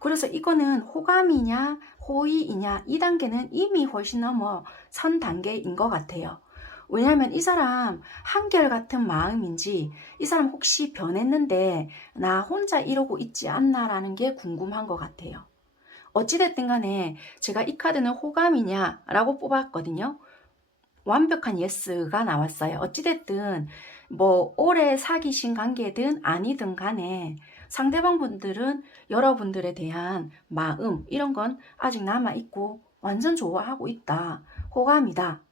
그래서 이거는 호감이냐 호의이냐 이 단계는 이미 훨씬 넘어 선 단계인 것 같아요. 왜냐하면 이 사람 한결같은 마음인지 이 사람 혹시 변했는데 나 혼자 이러고 있지 않나라는 게 궁금한 것 같아요. 어찌됐든 간에 제가 이 카드는 호감이냐 라고 뽑았거든요. 완벽한 예스가 나왔어요. 어찌됐든 뭐 오래 사귀신 관계든 아니든 간에 상대방 분들은 여러분들에 대한 마음 이런 건 아직 남아있고 완전 좋아하고 있다. 호감이다.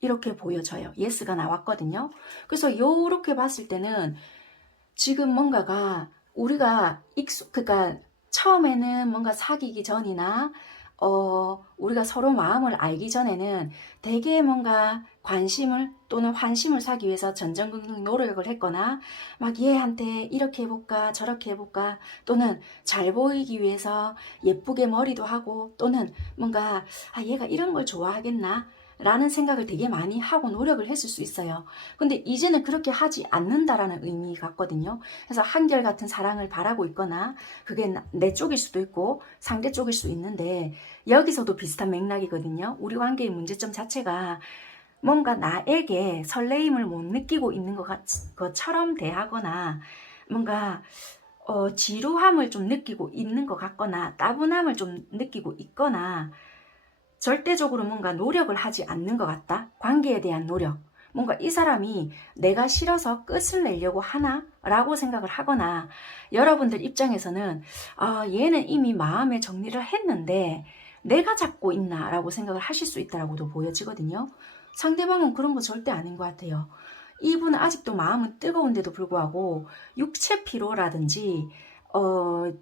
이렇게 보여져요. 예스가 나왔거든요. 그래서 요렇게 봤을 때는 지금 뭔가가 우리가 그러니까 처음에는 뭔가 사귀기 전이나 우리가 서로 마음을 알기 전에는 되게 뭔가 관심을 또는 환심을 사기 위해서 전전긍긍 노력을 했거나 막 얘한테 이렇게 해볼까 저렇게 해볼까 또는 잘 보이기 위해서 예쁘게 머리도 하고 또는 뭔가 얘가 이런 걸 좋아하겠나 라는 생각을 되게 많이 하고 노력을 했을 수 있어요. 근데 이제는 그렇게 하지 않는다라는 의미 같거든요. 그래서 한결같은 사랑을 바라고 있거나 그게 내 쪽일 수도 있고 상대 쪽일 수 있는데 여기서도 비슷한 맥락이거든요. 우리 관계의 문제점 자체가 뭔가 나에게 설레임을 못 느끼고 있는 것처럼 대하거나 뭔가 지루함을 좀 느끼고 있는 것 같거나 따분함을 좀 느끼고 있거나 절대적으로 뭔가 노력을 하지 않는 것 같다. 관계에 대한 노력. 뭔가 이 사람이 내가 싫어서 끝을 내려고 하나? 라고 생각을 하거나 여러분들 입장에서는 얘는 이미 마음의 정리를 했는데 내가 잡고 있나? 라고 생각을 하실 수 있다고도 보여지거든요. 상대방은 그런 거 절대 아닌 것 같아요. 이분은 아직도 마음은 뜨거운데도 불구하고 육체 피로라든지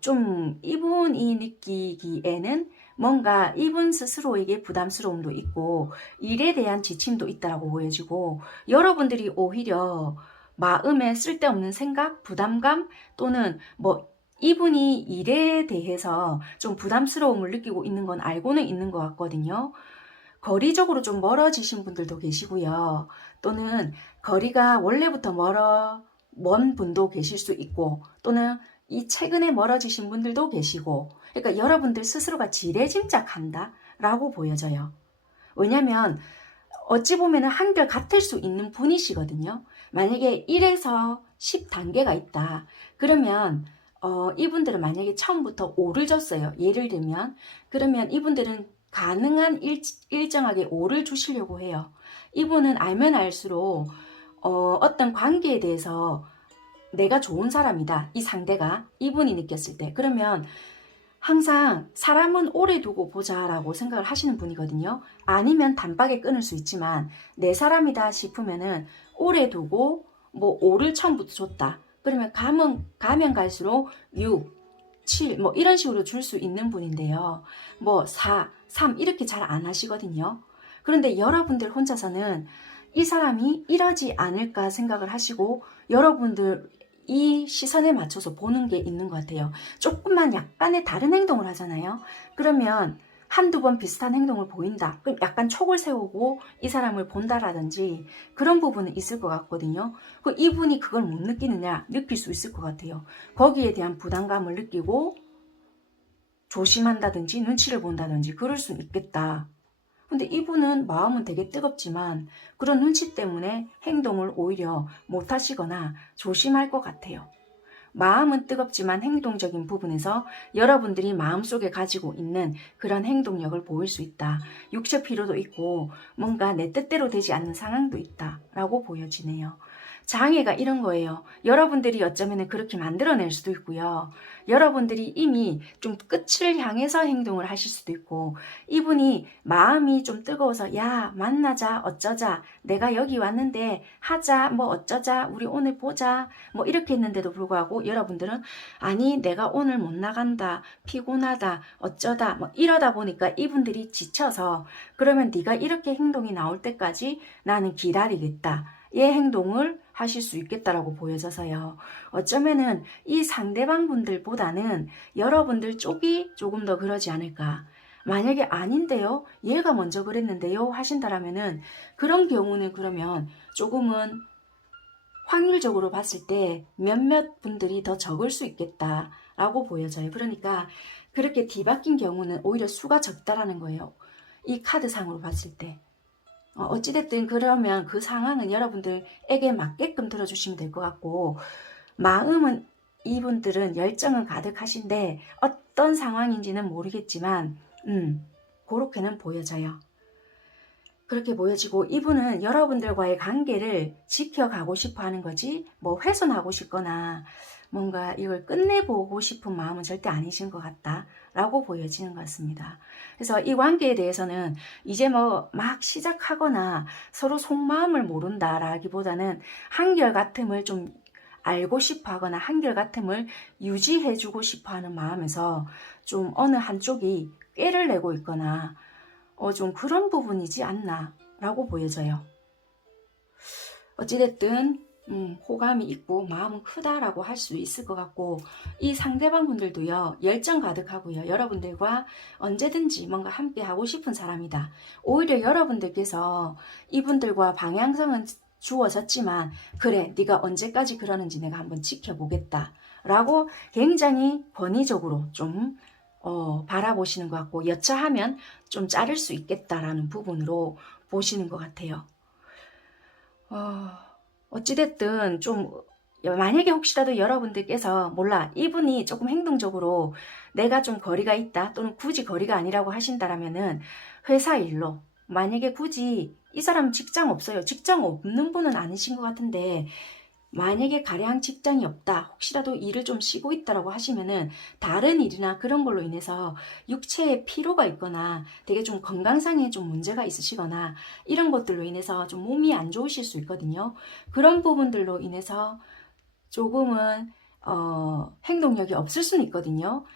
좀 이분이 느끼기에는 뭔가 이분 스스로에게 부담스러움도 있고 일에 대한 지침도 있다고 보여지고 여러분들이 오히려 마음에 쓸데없는 생각, 부담감 또는 뭐 이분이 일에 대해서 좀 부담스러움을 느끼고 있는 건 알고는 있는 것 같거든요. 거리적으로 좀 멀어지신 분들도 계시고요. 또는 거리가 원래부터 먼 분도 계실 수 있고 또는 이 최근에 멀어지신 분들도 계시고 그러니까 여러분들 스스로가 지레짐작한다 라고 보여져요. 왜냐면 어찌 보면 한결 같을 수 있는 분이시거든요. 만약에 1에서 10단계가 있다. 그러면 이분들은 만약에 처음부터 5를 줬어요. 예를 들면 그러면 이분들은 가능한 일정하게 5를 주시려고 해요. 이분은 알면 알수록 어떤 관계에 대해서 내가 좋은 사람이다. 이 상대가 이분이 느꼈을 때 그러면 항상 사람은 오래 두고 보자라고 생각을 하시는 분이거든요. 아니면 단박에 끊을 수 있지만 내 사람이다 싶으면은 오래 두고 뭐 5를 처음부터 줬다. 그러면 가면 갈수록 6, 7, 뭐 이런 식으로 줄 수 있는 분인데요. 뭐 4, 3 이렇게 잘 안 하시거든요. 그런데 여러분들 혼자서는 이 사람이 이러지 않을까 생각을 하시고 여러분들 이 시선에 맞춰서 보는 게 있는 것 같아요. 조금만 약간의 다른 행동을 하잖아요. 그러면 한두 번 비슷한 행동을 보인다. 그럼 약간 촉을 세우고 이 사람을 본다라든지 그런 부분은 있을 것 같거든요. 이분이 그걸 못 느끼느냐? 느낄 수 있을 것 같아요. 거기에 대한 부담감을 느끼고 조심한다든지 눈치를 본다든지 그럴 수는 있겠다. 근데 이분은 마음은 되게 뜨겁지만 그런 눈치 때문에 행동을 오히려 못 하시거나 조심할 것 같아요. 마음은 뜨겁지만 행동적인 부분에서 여러분들이 마음속에 가지고 있는 그런 행동력을 보일 수 있다. 육체 피로도 있고 뭔가 내 뜻대로 되지 않는 상황도 있다라고 보여지네요. 장애가 이런 거예요. 여러분들이 어쩌면 그렇게 만들어낼 수도 있고요. 여러분들이 이미 좀 끝을 향해서 행동을 하실 수도 있고 이분이 마음이 좀 뜨거워서 야 만나자 어쩌자 내가 여기 왔는데 하자 뭐 어쩌자 우리 오늘 보자 뭐 이렇게 했는데도 불구하고 여러분들은 아니 내가 오늘 못 나간다 피곤하다 어쩌다 뭐 이러다 보니까 이분들이 지쳐서 그러면 네가 이렇게 행동이 나올 때까지 나는 기다리겠다. 이 행동을 하실 수 있겠다라고 보여져서요. 어쩌면은 이 상대방 분들보다는 여러분들 쪽이 조금 더 그러지 않을까. 만약에 아닌데요, 얘가 먼저 그랬는데요 하신다라면은 그런 경우는 그러면 조금은 확률적으로 봤을 때 몇몇 분들이 더 적을 수 있겠다라고 보여져요. 그러니까 그렇게 뒤바뀐 경우는 오히려 수가 적다라는 거예요. 이 카드상으로 봤을 때. 어찌됐든 그러면 그 상황은 여러분들에게 맞게끔 들어주시면 될 것 같고 마음은 이분들은 열정은 가득하신데 어떤 상황인지는 모르겠지만 그렇게는 보여져요. 그렇게 보여지고 이분은 여러분들과의 관계를 지켜가고 싶어 하는 거지 뭐 훼손하고 싶거나 뭔가 이걸 끝내보고 싶은 마음은 절대 아니신 것 같다 라고 보여지는 것 같습니다. 그래서 이 관계에 대해서는 이제 뭐 막 시작하거나 서로 속마음을 모른다 라기보다는 한결같음을 좀 알고 싶어 하거나 한결같음을 유지해 주고 싶어 하는 마음에서 좀 어느 한쪽이 꾀를 내고 있거나 좀 그런 부분이지 않나 라고 보여져요. 어찌됐든 호감이 있고 마음은 크다라고 할 수 있을 것 같고 이 상대방 분들도요 열정 가득하고요 여러분들과 언제든지 뭔가 함께 하고 싶은 사람이다. 오히려 여러분들께서 이분들과 방향성은 주어졌지만 그래 네가 언제까지 그러는지 내가 한번 지켜보겠다 라고 굉장히 권위적으로 좀 바라보시는 것 같고 여차하면 좀 자를 수 있겠다라는 부분으로 보시는 것 같아요. 어찌됐든 좀 만약에 혹시라도 여러분들께서 몰라 이분이 조금 행동적으로 내가 좀 거리가 있다 또는 굳이 거리가 아니라고 하신다라면은 회사 일로 만약에 굳이 이 사람 직장 없어요. 직장 없는 분은 아니신 것 같은데 만약에 가량 직장이 없다 혹시라도 일을 좀 쉬고 있다라고 하시면은 다른 일이나 그런 걸로 인해서 육체에 피로가 있거나 되게 좀 건강상에 좀 문제가 있으시거나 이런 것들로 인해서 좀 몸이 안 좋으실 수 있거든요. 그런 부분들로 인해서 조금은 행동력이 없을 수는 있거든요.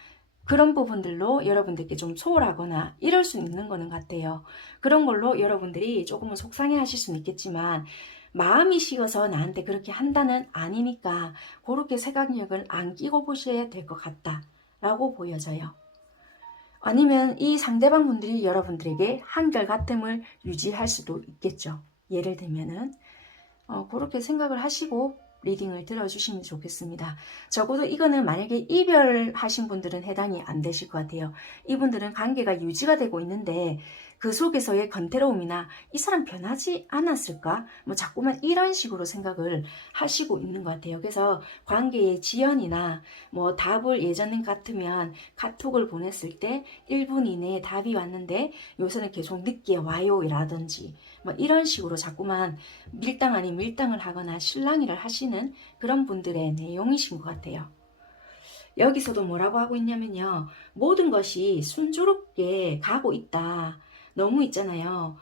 그런 부분들로 여러분들께 좀 소홀하거나 이럴 수 있는 거는 같아요. 그런 걸로 여러분들이 조금은 속상해 하실 수는 있겠지만 마음이 식어서 나한테 그렇게 한다는 아니니까 그렇게 생각력을 안 끼고 보셔야 될 것 같다 라고 보여져요. 아니면 이 상대방 분들이 여러분들에게 한결같음을 유지할 수도 있겠죠. 예를 들면은 그렇게 생각을 하시고 리딩을 들어주시면 좋겠습니다. 적어도 이거는 만약에 이별하신 분들은 해당이 안 되실 것 같아요. 이분들은 관계가 유지가 되고 있는데 그 속에서의 건태로움이나 이 사람 변하지 않았을까? 뭐 자꾸만 이런 식으로 생각을 하시고 있는 것 같아요. 그래서 관계의 지연이나 뭐 답을 예전 같으면 카톡을 보냈을 때 1분 이내에 답이 왔는데 요새는 계속 늦게 와요 라든지 뭐 이런 식으로 자꾸만 밀당 아닌 밀당을 하거나 실랑이를 하시는 그런 분들의 내용이신 것 같아요. 여기서도 뭐라고 하고 있냐면요. 모든 것이 순조롭게 가고 있다. 너무 있잖아요.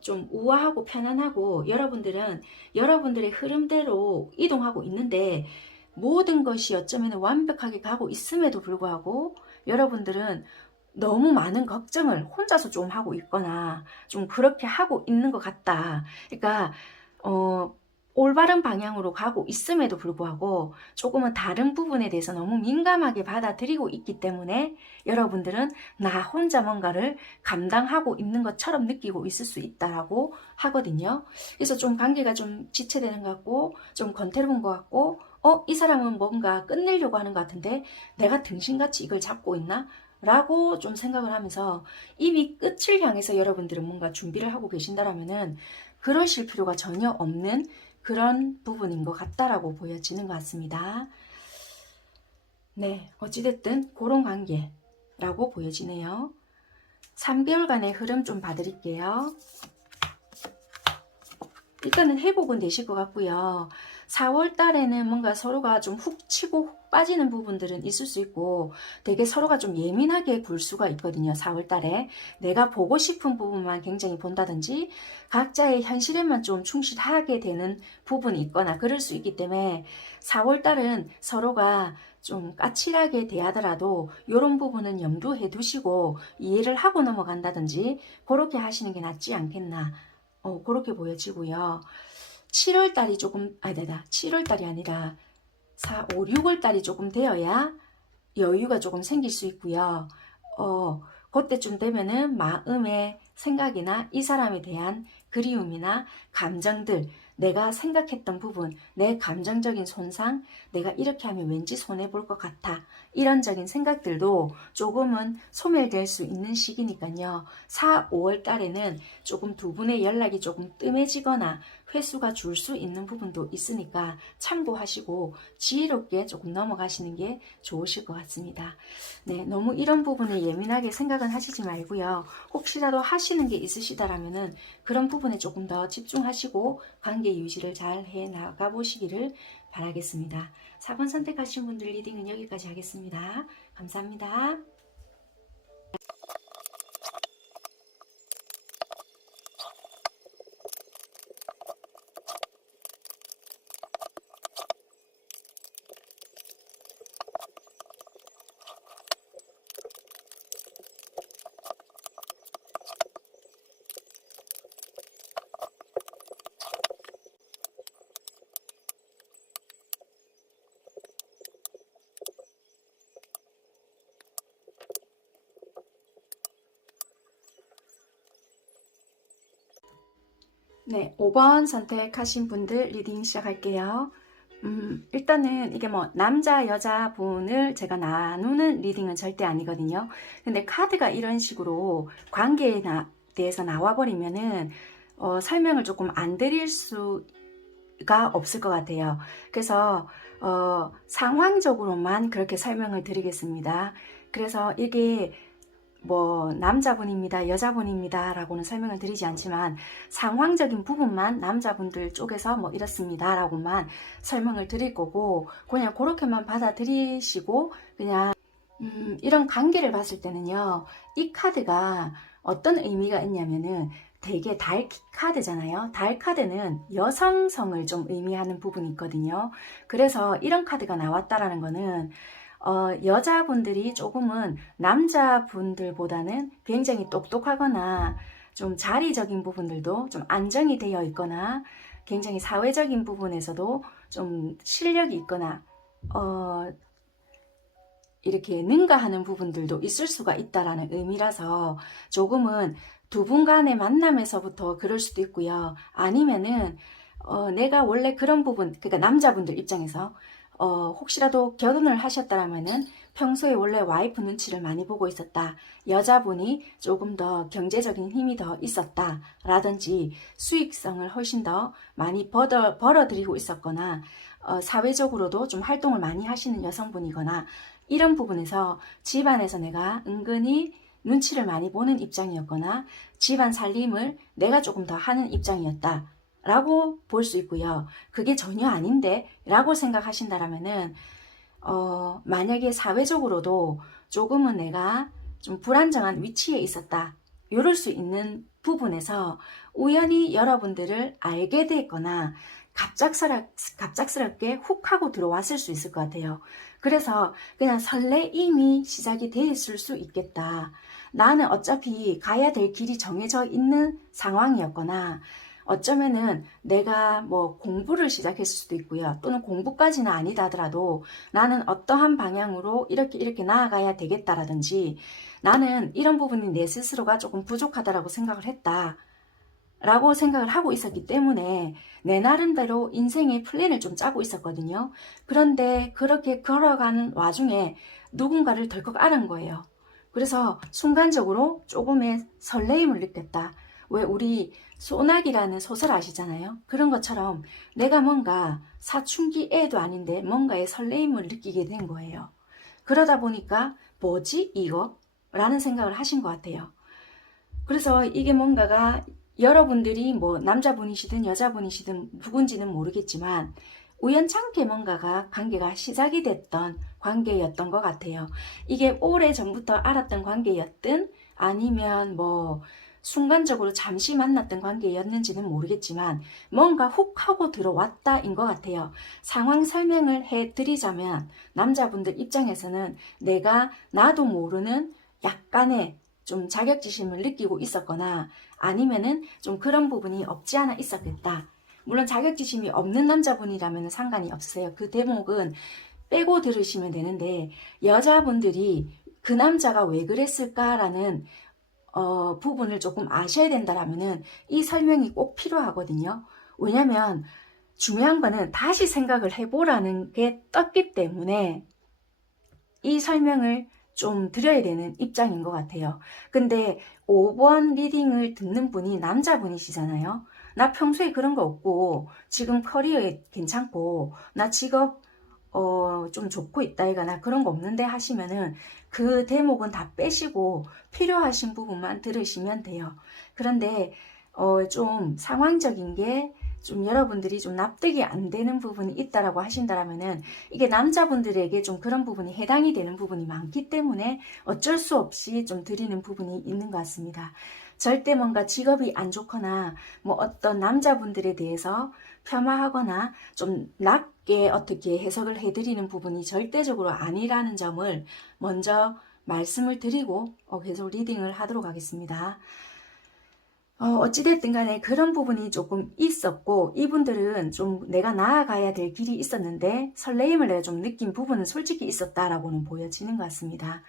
좀 우아하고 편안하고 여러분들은 여러분들의 흐름대로 이동하고 있는데 모든 것이 어쩌면 완벽하게 가고 있음에도 불구하고 여러분들은 너무 많은 걱정을 혼자서 좀 하고 있거나 좀 그렇게 하고 있는 것 같다. 그러니까 올바른 방향으로 가고 있음에도 불구하고 조금은 다른 부분에 대해서 너무 민감하게 받아들이고 있기 때문에 여러분들은 나 혼자 뭔가를 감당하고 있는 것처럼 느끼고 있을 수 있다라고 하거든요. 그래서 좀 관계가 좀 지체되는 것 같고 좀 건태로운 것 같고 이 사람은 뭔가 끝내려고 하는 것 같은데 내가 등신같이 이걸 잡고 있나? 라고 좀 생각을 하면서 이미 끝을 향해서 여러분들은 뭔가 준비를 하고 계신다라면은 그러실 필요가 전혀 없는 그런 부분인 것 같다라고 보여지는 것 같습니다. 네, 어찌됐든 그런 관계라고 보여지네요. 3개월간의 흐름 좀 봐드릴게요. 일단은 회복은 되실 것 같고요. 4월 달에는 뭔가 서로가 좀 훅 치고 훅 빠지는 부분들은 있을 수 있고 되게 서로가 좀 예민하게 굴 수가 있거든요. 4월 달에 내가 보고 싶은 부분만 굉장히 본다든지 각자의 현실에만 좀 충실하게 되는 부분이 있거나 그럴 수 있기 때문에 4월 달은 서로가 좀 까칠하게 대하더라도 이런 부분은 염두해 두시고 이해를 하고 넘어간다든지 그렇게 하시는 게 낫지 않겠나 그렇게 보여지고요. 7월 달이 조금, 7월 달이 아니라 4, 5, 6월 달이 조금 되어야 여유가 조금 생길 수 있고요. 그때쯤 되면은 마음의 생각이나 이 사람에 대한 그리움이나 감정들, 내가 생각했던 부분, 내 감정적인 손상, 내가 이렇게 하면 왠지 손해볼 것 같아. 이런적인 생각들도 조금은 소멸될 수 있는 시기니까요. 4, 5월 달에는 조금 두 분의 연락이 조금 뜸해지거나 횟수가 줄 수 있는 부분도 있으니까 참고하시고 지혜롭게 조금 넘어가시는 게 좋으실 것 같습니다. 네, 너무 이런 부분에 예민하게 생각은 하시지 말고요. 혹시라도 하시는 게 있으시다라면은 그런 부분에 조금 더 집중하시고 관계 유지를 잘 해 나가 보시기를 바라겠습니다. 4번 선택하신 분들 리딩은 여기까지 하겠습니다. 감사합니다. 네, 5번 선택하신 분들 리딩 시작할게요. 일단은 이게 뭐 남자 여자분을 제가 나누는 리딩은 절대 아니거든요. 근데 카드가 이런 식으로 관계에 대해서 나와버리면은 설명을 조금 안 드릴 수가 없을 것 같아요. 그래서 상황적으로만 그렇게 설명을 드리겠습니다. 그래서 이게 뭐 남자분입니다, 여자분입니다 라고는 설명을 드리지 않지만 상황적인 부분만 남자분들 쪽에서 뭐 이렇습니다 라고만 설명을 드릴 거고 그냥 그렇게만 받아들이시고 그냥 이런 관계를 봤을 때는요, 이 카드가 어떤 의미가 있냐면은 되게 달 카드잖아요. 달 카드는 여성성을 좀 의미하는 부분이 있거든요. 그래서 이런 카드가 나왔다라는 거는 여자분들이 조금은 남자분들보다는 굉장히 똑똑하거나 좀 자리적인 부분들도 좀 안정이 되어 있거나 굉장히 사회적인 부분에서도 좀 실력이 있거나 이렇게 능가하는 부분들도 있을 수가 있다라는 의미라서 조금은 두 분 간의 만남에서부터 그럴 수도 있고요. 아니면은 내가 원래 그런 부분, 그러니까 남자분들 입장에서 혹시라도 결혼을 하셨다라면은 평소에 원래 와이프 눈치를 많이 보고 있었다. 여자분이 조금 더 경제적인 힘이 더 있었다. 라든지 수익성을 훨씬 더 많이 벌어들이고 있었거나 사회적으로도 좀 활동을 많이 하시는 여성분이거나 이런 부분에서 집안에서 내가 은근히 눈치를 많이 보는 입장이었거나 집안 살림을 내가 조금 더 하는 입장이었다. 라고 볼 수 있고요. 그게 전혀 아닌데 라고 생각하신다라면은 만약에 사회적으로도 조금은 내가 좀 불안정한 위치에 있었다. 이럴 수 있는 부분에서 우연히 여러분들을 알게 됐거나 갑작스럽게 훅 하고 들어왔을 수 있을 것 같아요. 그래서 그냥 설레임이 시작이 돼 있을 수 있겠다. 나는 어차피 가야 될 길이 정해져 있는 상황이었거나 어쩌면은 내가 뭐 공부를 시작했을 수도 있고요. 또는 공부까지는 아니다 하더라도 나는 어떠한 방향으로 이렇게 나아가야 되겠다라든지 나는 이런 부분이 내 스스로가 조금 부족하다라고 생각을 했다. 라고 생각을 하고 있었기 때문에 내 나름대로 인생의 플랜을 좀 짜고 있었거든요. 그런데 그렇게 걸어가는 와중에 누군가를 덜컥 알은 거예요. 그래서 순간적으로 조금의 설레임을 느꼈다. 왜 우리 소나기라는 소설 아시잖아요. 그런 것처럼 내가 뭔가 사춘기 애도 아닌데 뭔가의 설레임을 느끼게 된 거예요. 그러다 보니까 뭐지 이거? 라는 생각을 하신 것 같아요. 그래서 이게 뭔가가 여러분들이 뭐 남자분이시든 여자분이시든 누군지는 모르겠지만 우연찮게 뭔가가 관계가 시작이 됐던 관계였던 것 같아요. 이게 오래전부터 알았던 관계였든 아니면 뭐 순간적으로 잠시 만났던 관계였는지는 모르겠지만 뭔가 훅 하고 들어왔다인 것 같아요. 상황 설명을 해드리자면 남자분들 입장에서는 내가 나도 모르는 약간의 좀 자격지심을 느끼고 있었거나 아니면은 좀 그런 부분이 없지 않아 있었겠다. 물론 자격지심이 없는 남자분이라면 상관이 없어요. 그 대목은 빼고 들으시면 되는데 여자분들이 그 남자가 왜 그랬을까라는 부분을 조금 아셔야 된다라면은 이 설명이 꼭 필요하거든요. 왜냐면 중요한 거는 다시 생각을 해보라는 게 떴기 때문에 이 설명을 좀 드려야 되는 입장인 것 같아요. 근데 5번 리딩을 듣는 분이 남자분이시잖아요. 나 평소에 그런 거 없고 지금 커리어에 괜찮고 나 직업 좀 좋고 있다 이거나 그런 거 없는데 하시면은 그 대목은 다 빼시고 필요하신 부분만 들으시면 돼요. 그런데 좀 상황적인 게 좀 여러분들이 좀 납득이 안 되는 부분이 있다라고 하신다라면은 이게 남자분들에게 좀 그런 부분이 해당이 되는 부분이 많기 때문에 어쩔 수 없이 좀 드리는 부분이 있는 것 같습니다. 절대 뭔가 직업이 안 좋거나 뭐 어떤 남자분들에 대해서 폄하하거나 좀 낮게 어떻게 해석을 해드리는 부분이 절대적으로 아니라는 점을 먼저 말씀을 드리고 계속 리딩을 하도록 하겠습니다. 어찌됐든 간에 그런 부분이 조금 있었고 이분들은 좀 내가 나아가야 될 길이 있었는데 설레임을 내가 좀 느낀 부분은 솔직히 있었다라고는 보여지는 것 같습니다.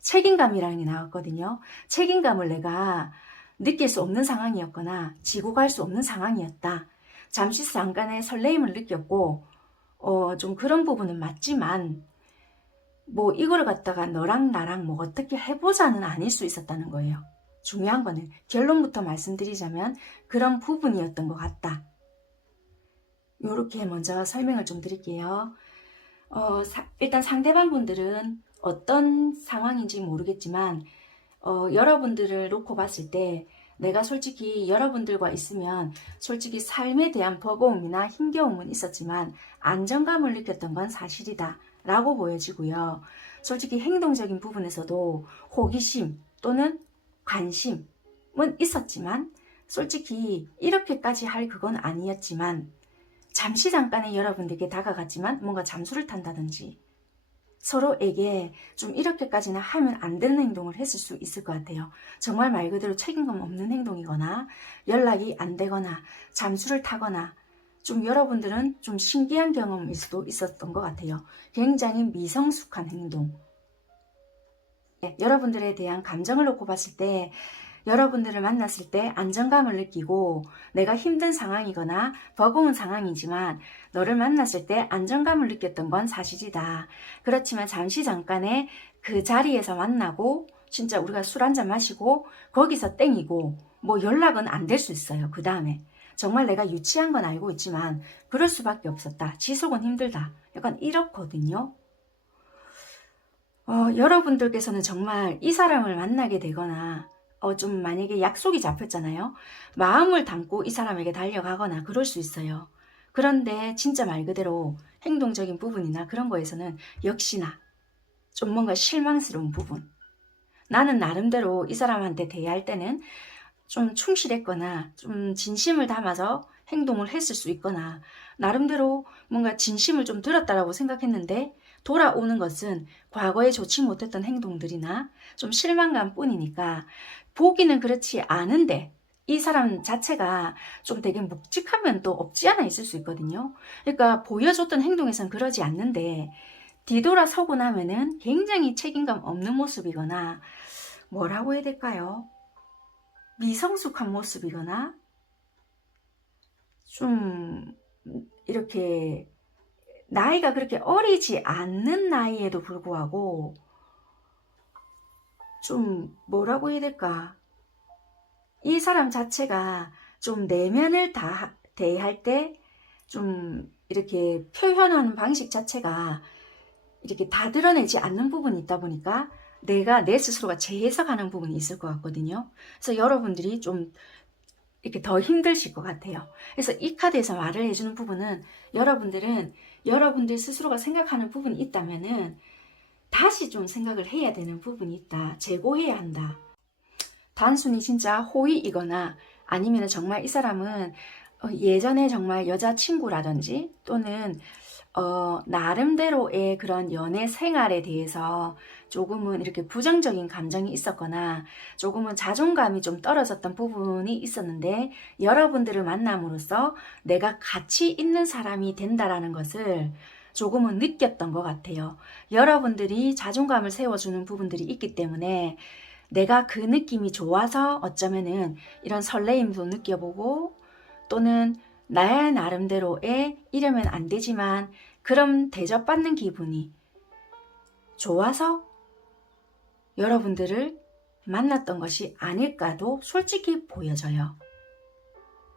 책임감이라는 게 나왔거든요. 책임감을 내가 느낄 수 없는 상황이었거나 지고 갈 수 없는 상황이었다. 잠깐의 설레임을 느꼈고 좀 그런 부분은 맞지만 뭐 이거를 갖다가 너랑 나랑 뭐 어떻게 해보자는 아닐 수 있었다는 거예요. 중요한 거는 결론부터 말씀드리자면 그런 부분이었던 것 같다. 이렇게 먼저 설명을 좀 드릴게요. 일단 상대방 분들은 어떤 상황인지 모르겠지만 여러분들을 놓고 봤을 때 내가 솔직히 여러분들과 있으면 솔직히 삶에 대한 버거움이나 힘겨움은 있었지만 안정감을 느꼈던 건 사실이다 라고 보여지고요. 솔직히 행동적인 부분에서도 호기심 또는 관심은 있었지만 솔직히 이렇게까지 할 그건 아니었지만 잠깐의 여러분들께 다가갔지만 뭔가 잠수를 탄다든지 서로에게 좀 이렇게까지는 하면 안 되는 행동을 했을 수 있을 것 같아요. 정말 말 그대로 책임감 없는 행동이거나 연락이 안 되거나 잠수를 타거나 좀 여러분들은 좀 신기한 경험일 수도 있었던 것 같아요. 굉장히 미성숙한 행동. 여러분들에 대한 감정을 놓고 봤을 때 여러분들을 만났을 때 안정감을 느끼고 내가 힘든 상황이거나 버거운 상황이지만 너를 만났을 때 안정감을 느꼈던 건 사실이다. 그렇지만 잠깐의 그 자리에서 만나고 진짜 우리가 술 한잔 마시고 거기서 땡이고 뭐 연락은 안 될 수 있어요. 그 다음에 정말 내가 유치한 건 알고 있지만 그럴 수밖에 없었다. 지속은 힘들다. 약간 이렇거든요. 여러분들께서는 정말 이 사람을 만나게 되거나 좀 만약에 약속이 잡혔잖아요. 마음을 담고 이 사람에게 달려가거나 그럴 수 있어요. 그런데 진짜 말 그대로 행동적인 부분이나 그런 거에서는 역시나 좀 뭔가 실망스러운 부분. 나는 나름대로 이 사람한테 대할 때는 좀 충실했거나 좀 진심을 담아서 행동을 했을 수 있거나 나름대로 뭔가 진심을 좀 들었다라고 생각했는데 돌아오는 것은 과거에 좋지 못했던 행동들이나 좀 실망감 뿐이니까 보기는 그렇지 않은데 이 사람 자체가 좀 되게 묵직한 면도 없지 않아 있을 수 있거든요. 그러니까 보여줬던 행동에선 그러지 않는데 뒤돌아서고 나면은 굉장히 책임감 없는 모습이거나 뭐라고 해야 될까요? 미성숙한 모습이거나 좀 이렇게 나이가 그렇게 어리지 않는 나이에도 불구하고 좀 뭐라고 해야 될까? 이 사람 자체가 좀 내면을 다 대할 때 좀 이렇게 표현하는 방식 자체가 이렇게 다 드러내지 않는 부분이 있다 보니까 내가 내 스스로가 재해석하는 부분이 있을 것 같거든요. 그래서 여러분들이 좀 이렇게 더 힘드실 것 같아요. 그래서 이 카드에서 말을 해주는 부분은 여러분들은 여러분들 스스로가 생각하는 부분이 있다면은 다시 좀 생각을 해야 되는 부분이 있다. 재고해야 한다. 단순히 진짜 호의이거나 아니면 정말 이 사람은 예전에 정말 여자친구라든지 또는 나름대로의 그런 연애 생활에 대해서 조금은 이렇게 부정적인 감정이 있었거나 조금은 자존감이 좀 떨어졌던 부분이 있었는데 여러분들을 만남으로써 내가 가치 있는 사람이 된다라는 것을 조금은 느꼈던 것 같아요. 여러분들이 자존감을 세워주는 부분들이 있기 때문에 내가 그 느낌이 좋아서 어쩌면은 이런 설레임도 느껴보고 또는 나의 나름대로의 이러면 안 되지만 그런 대접받는 기분이 좋아서 여러분들을 만났던 것이 아닐까도 솔직히 보여져요.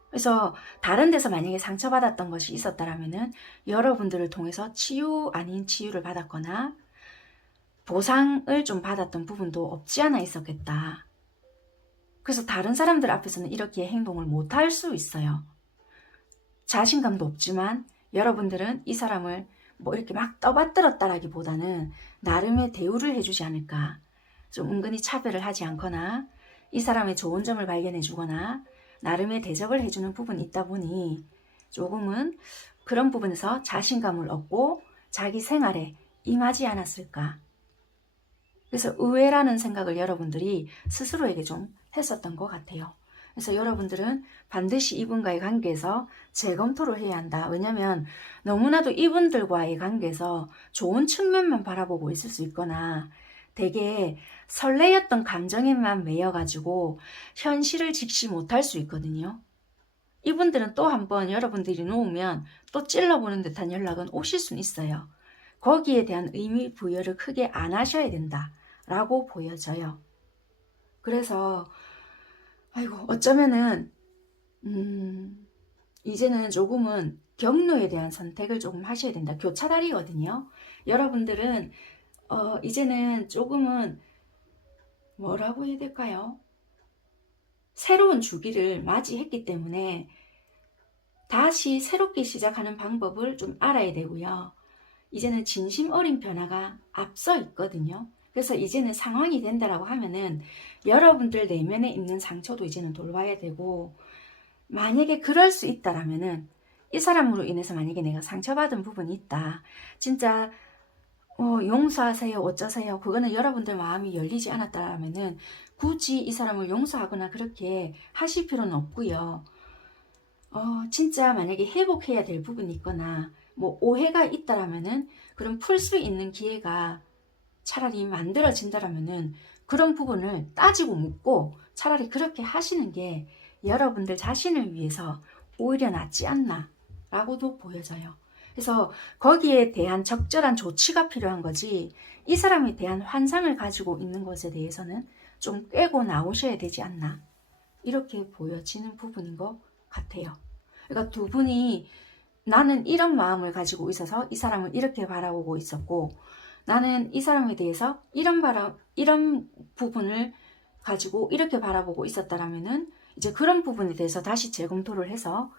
그래서 다른 데서 만약에 상처받았던 것이 있었다면 여러분들을 통해서 치유 아닌 치유를 받았거나 보상을 좀 받았던 부분도 없지 않아 있었겠다. 그래서 다른 사람들 앞에서는 이렇게 행동을 못할 수 있어요. 자신감도 없지만 여러분들은 이 사람을 뭐 이렇게 막 떠받들었다라기보다는 나름의 대우를 해주지 않을까. 좀 은근히 차별을 하지 않거나 이 사람의 좋은 점을 발견해 주거나 나름의 대접을 해주는 부분이 있다 보니 조금은 그런 부분에서 자신감을 얻고 자기 생활에 임하지 않았을까. 그래서 의외라는 생각을 여러분들이 스스로에게 좀 했었던 것 같아요. 그래서 여러분들은 반드시 이분과의 관계에서 재검토를 해야 한다. 왜냐하면 너무나도 이분들과의 관계에서 좋은 측면만 바라보고 있을 수 있거나 되게 설레였던 감정에만 매여가지고 현실을 직시 못할 수 있거든요. 이분들은 또 한번 여러분들이 놓으면 또 찔러보는 듯한 연락은 오실 수는 있어요. 거기에 대한 의미 부여를 크게 안 하셔야 된다 라고 보여져요. 그래서 아이고 어쩌면은 이제는 조금은 경로에 대한 선택을 조금 하셔야 된다. 교차다리거든요. 여러분들은 이제는 조금은 뭐라고 해야 될까요? 새로운 주기를 맞이했기 때문에 다시 새롭게 시작하는 방법을 좀 알아야 되고요. 이제는 진심 어린 변화가 앞서 있거든요. 그래서 이제는 상황이 된다라고 하면은 여러분들 내면에 있는 상처도 이제는 돌봐야 되고 만약에 그럴 수 있다라면은 이 사람으로 인해서 만약에 내가 상처받은 부분이 있다. 진짜 용서하세요 어쩌세요 그거는 여러분들 마음이 열리지 않았다라면은 굳이 이 사람을 용서하거나 그렇게 하실 필요는 없고요. 진짜 만약에 회복해야 될 부분이 있거나 뭐 오해가 있다라면은 그럼 풀 수 있는 기회가 차라리 만들어진다라면은 그런 부분을 따지고 묻고 차라리 그렇게 하시는 게 여러분들 자신을 위해서 오히려 낫지 않나 라고도 보여져요. 그래서 거기에 대한 적절한 조치가 필요한 거지 이 사람에 대한 환상을 가지고 있는 것에 대해서는 좀 꿰고 나오셔야 되지 않나 이렇게 보여지는 부분인 것 같아요. 그러니까 두 분이 나는 이런 마음을 가지고 있어서 이 사람을 이렇게 바라보고 있었고 나는 이 사람에 대해서 이런 부분을 가지고 이렇게 바라보고 있었다라면은 이제 그런 부분에 대해서 다시 재검토를 해서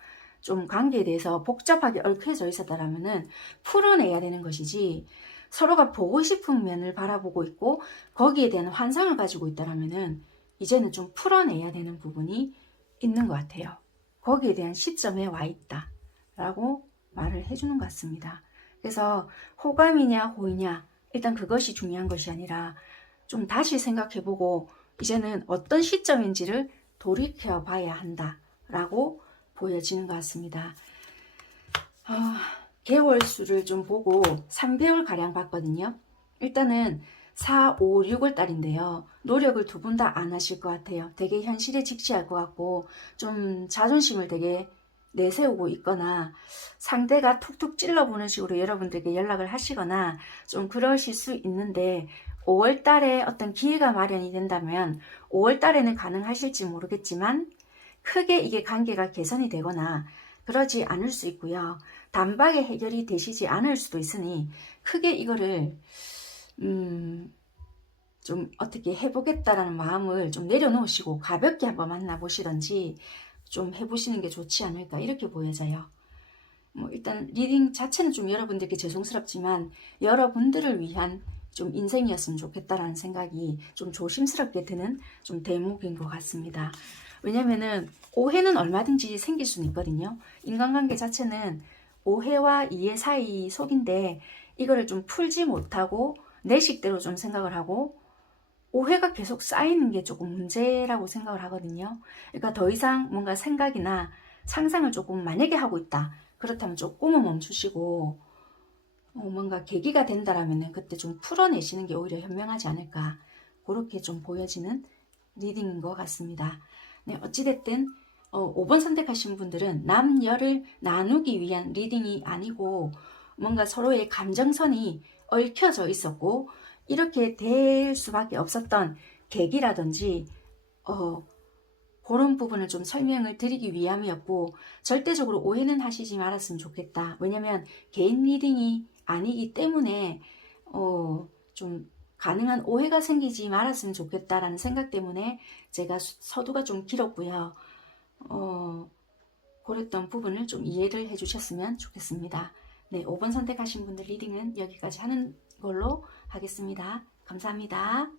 좀 관계에 대해서 복잡하게 얽혀져 있었다라면은 풀어내야 되는 것이지, 서로가 보고 싶은 면을 바라보고 있고 거기에 대한 환상을 가지고 있다라면은 이제는 좀 풀어내야 되는 부분이 있는 것 같아요. 거기에 대한 시점에 와 있다 라고 말을 해주는 것 같습니다. 그래서 호감이냐 호이냐, 일단 그것이 중요한 것이 아니라 좀 다시 생각해보고 이제는 어떤 시점인지를 돌이켜 봐야 한다 라고 보여지는 것 같습니다. 개월 수를 좀 보고 3개월 가량 봤거든요. 일단은 4, 5, 6월 달인데요. 노력을 두 분 다 안 하실 것 같아요. 되게 현실에 직시할 것 같고 좀 자존심을 되게 내세우고 있거나 상대가 툭툭 찔러보는 식으로 여러분들에게 연락을 하시거나 좀 그러실 수 있는데, 5월 달에 어떤 기회가 마련이 된다면 5월 달에는 가능하실지 모르겠지만 크게 이게 관계가 개선이 되거나 그러지 않을 수 있고요. 단박에 해결이 되시지 않을 수도 있으니 크게 이거를 좀 어떻게 해보겠다라는 마음을 좀 내려놓으시고 가볍게 한번 만나보시던지 좀 해보시는 게 좋지 않을까, 이렇게 보여져요. 일단 리딩 자체는 좀 여러분들께 죄송스럽지만 여러분들을 위한 좀 인생이었으면 좋겠다라는 생각이 좀 조심스럽게 드는 좀 대목인 것 같습니다. 왜냐면은 오해는 얼마든지 생길 수는 있거든요. 인간관계 자체는 오해와 이해 사이 속인데 이거를 좀 풀지 못하고 내 식대로 좀 생각을 하고 오해가 계속 쌓이는 게 조금 문제라고 생각을 하거든요. 그러니까 더 이상 뭔가 생각이나 상상을 조금 만약에 하고 있다, 그렇다면 조금은 멈추시고 뭔가 계기가 된다라면 그때 좀 풀어내시는 게 오히려 현명하지 않을까, 그렇게 좀 보여지는 리딩인 것 같습니다. 네, 어찌됐든 5번 선택하신 분들은 남녀를 나누기 위한 리딩이 아니고 뭔가 서로의 감정선이 얽혀져 있었고 이렇게 될 수밖에 없었던 계기라든지 그런 부분을 좀 설명을 드리기 위함이었고, 절대적으로 오해는 하시지 말았으면 좋겠다. 왜냐면 개인 리딩이 아니기 때문에 좀 가능한 오해가 생기지 말았으면 좋겠다라는 생각 때문에 제가 서두가 좀 길었고요. 그랬던 부분을 좀 이해를 해주셨으면 좋겠습니다. 네, 5번 선택하신 분들 리딩은 여기까지 하는 걸로 하겠습니다. 감사합니다.